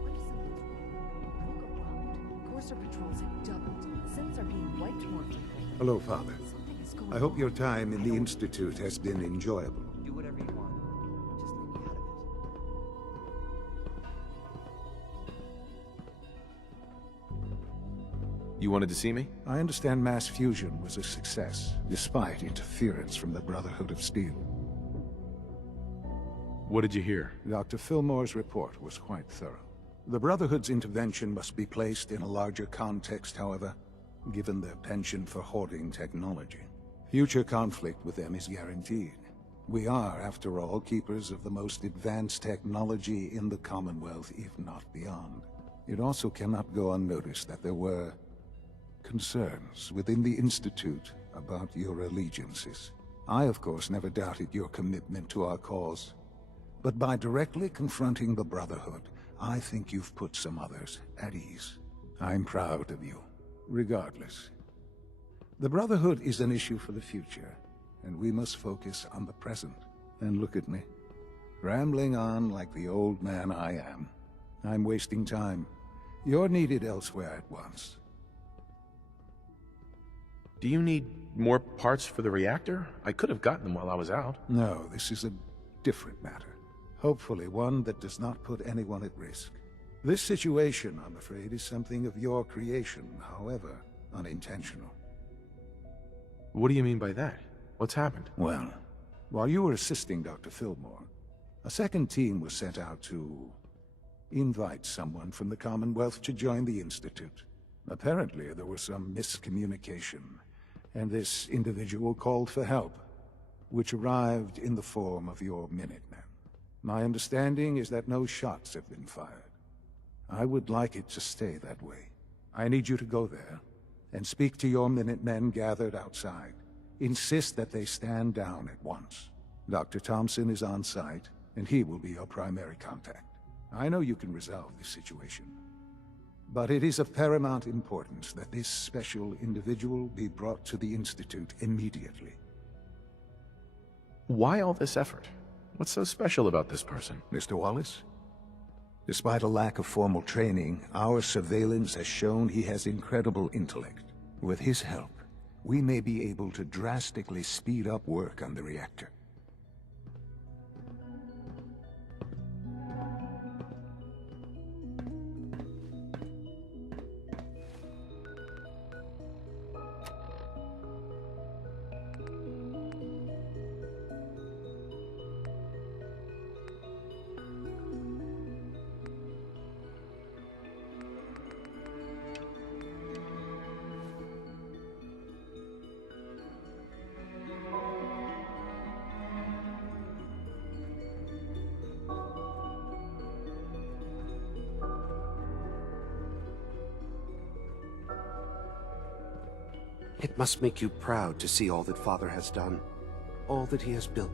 What if something's wrong? Look around. Courser patrols have doubled. Synths are being wiped more frequently. Hello, Father. Something is going I hope on. your time in the Institute has been enjoyable. Do whatever you want. Just leave me out of it. You wanted to see me? I understand mass fusion was a success, despite interference from the Brotherhood of Steel. What did you hear? Dr. Fillmore's report was quite thorough. The Brotherhood's intervention must be placed in a larger context, however, given their penchant for hoarding technology. Future conflict with them is guaranteed. We are, after all, keepers of the most advanced technology in the Commonwealth, if not beyond. It also cannot go unnoticed that there were concerns within the Institute about your allegiances. I, of course, never doubted your commitment to our cause. But by directly confronting the Brotherhood, I think you've put some others at ease. I'm proud of you, regardless. The Brotherhood is an issue for the future, and we must focus on the present. And look at me, rambling on like the old man I am. I'm wasting time. You're needed elsewhere at once. Do you need more parts for the reactor? I could have gotten them while I was out. No, this is a different matter. Hopefully one that does not put anyone at risk. This situation, I'm afraid, is something of your creation, however unintentional. What do you mean by that? What's happened? Well, while you were assisting Dr. Fillmore, a second team was sent out to invite someone from the Commonwealth to join the Institute. Apparently, there was some miscommunication, and this individual called for help, which arrived in the form of your Minutemen. My understanding is that no shots have been fired. I would like it to stay that way. I need you to go there and speak to your Minutemen gathered outside. Insist that they stand down at once. Dr. Thompson is on site, and he will be your primary contact. I know you can resolve this situation, but it is of paramount importance that this special individual be brought to the Institute immediately. Why all this effort? What's so special about this person? Mr. Wallace? Despite a lack of formal training, our surveillance has shown he has incredible intellect. With his help, we may be able to drastically speed up work on the reactor. It must make you proud to see all that Father has done, all that he has built.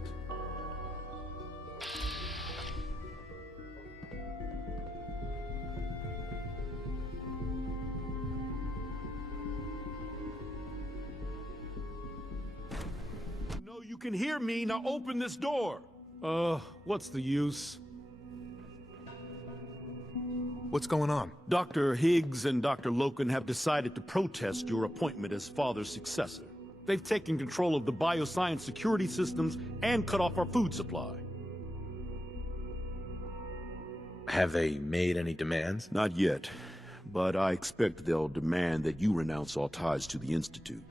No, you can hear me. Now open this door. What's the use? What's going on? Dr. Higgs and Dr. Loken have decided to protest your appointment as Father's successor. They've taken control of the bioscience security systems and cut off our food supply. Have they made any demands? Not yet, but I expect they'll demand that you renounce all ties to the Institute.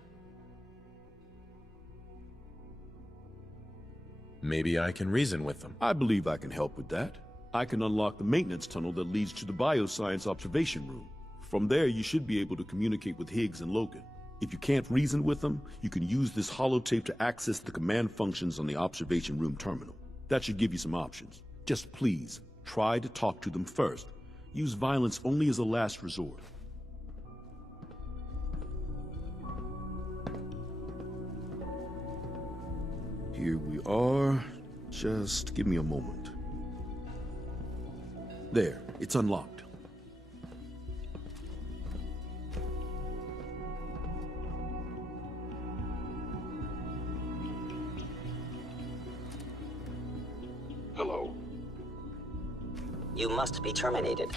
Maybe I can reason with them. I believe I can help with that. I can unlock the maintenance tunnel that leads to the bioscience observation room. From there, you should be able to communicate with Higgs and Logan. If you can't reason with them, you can use this holotape to access the command functions on the observation room terminal. That should give you some options. Just please, try to talk to them first. Use violence only as a last resort. Here we are. Just give me a moment. There, it's unlocked. Hello. You must be terminated.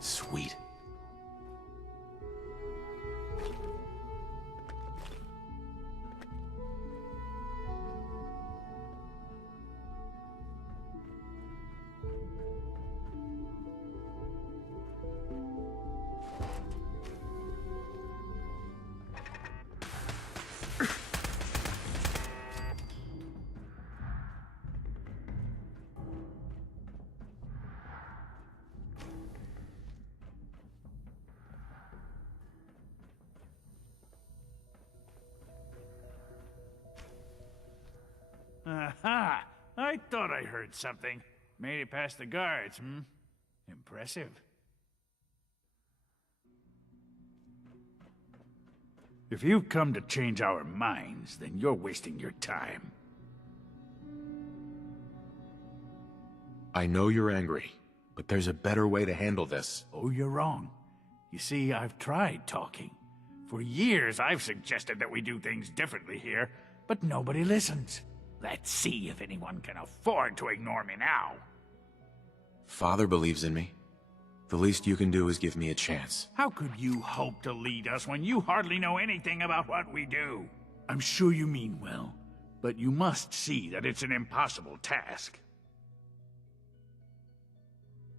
Sweet. Aha! I thought I heard something. Made it past the guards, hmm? Impressive. If you've come to change our minds, then you're wasting your time. I know you're angry, but there's a better way to handle this. Oh, you're wrong. You see, I've tried talking. For years, I've suggested that we do things differently here, but nobody listens. Let's see if anyone can afford to ignore me now. Father believes in me. The least you can do is give me a chance. How could you hope to lead us when you hardly know anything about what we do? I'm sure you mean well, but you must see that it's an impossible task.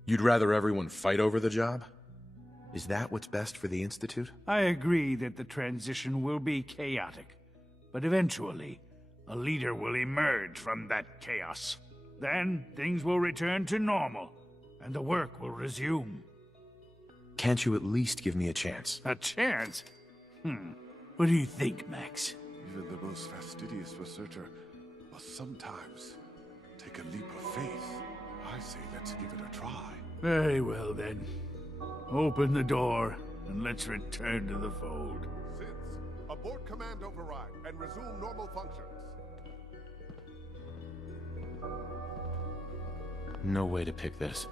You'd rather everyone fight over the job? Is that what's best for the Institute? I agree that the transition will be chaotic, but eventually, a leader will emerge from that chaos. Then, things will return to normal, and the work will resume. Can't you at least give me a chance? A chance? What do you think, Max? Even the most fastidious researcher must sometimes take a leap of faith. I say let's give it a try. Very well, then. Open the door, and let's return to the fold. Since, abort command override and resume normal functions. No way to pick this.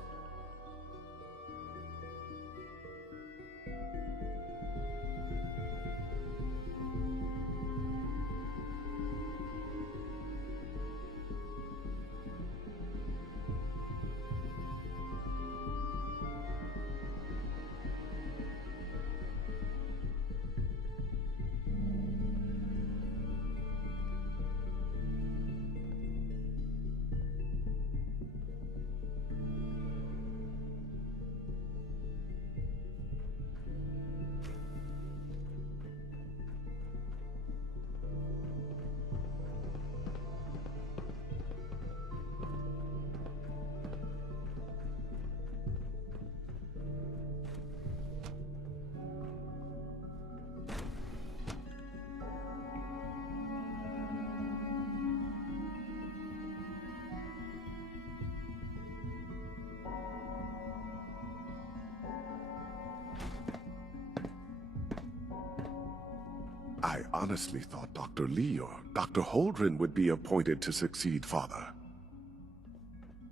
honestly thought Dr. Lee or Dr. Holdren would be appointed to succeed Father.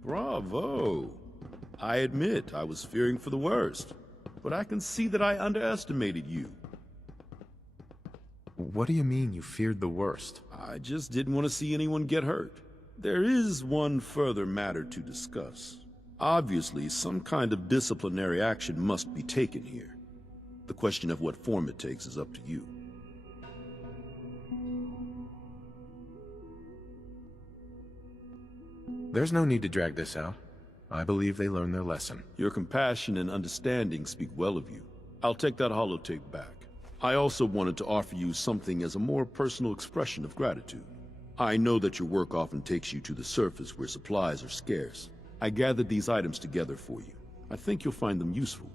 Bravo. I admit I was fearing for the worst, but I can see that I underestimated you. What do you mean you feared the worst? I just didn't want to see anyone get hurt. There is one further matter to discuss. Obviously, some kind of disciplinary action must be taken here. The question of what form it takes is up to you. There's no need to drag this out. I believe they learned their lesson. Your compassion and understanding speak well of you. I'll take that holotape back. I also wanted to offer you something as a more personal expression of gratitude. I know that your work often takes you to the surface where supplies are scarce. I gathered these items together for you. I think you'll find them useful.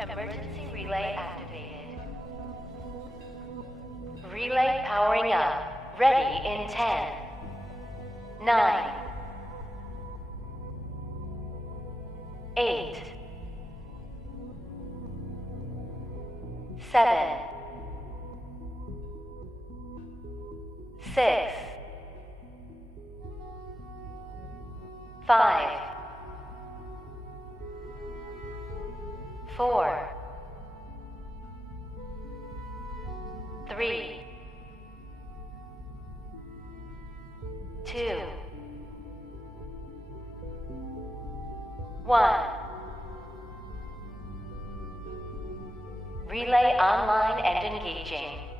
Emergency relay activated. Relay powering up. Ready in 10, 9, 8, 7, 6, 5, 4, 3, 2, 1. Relay online and engaging.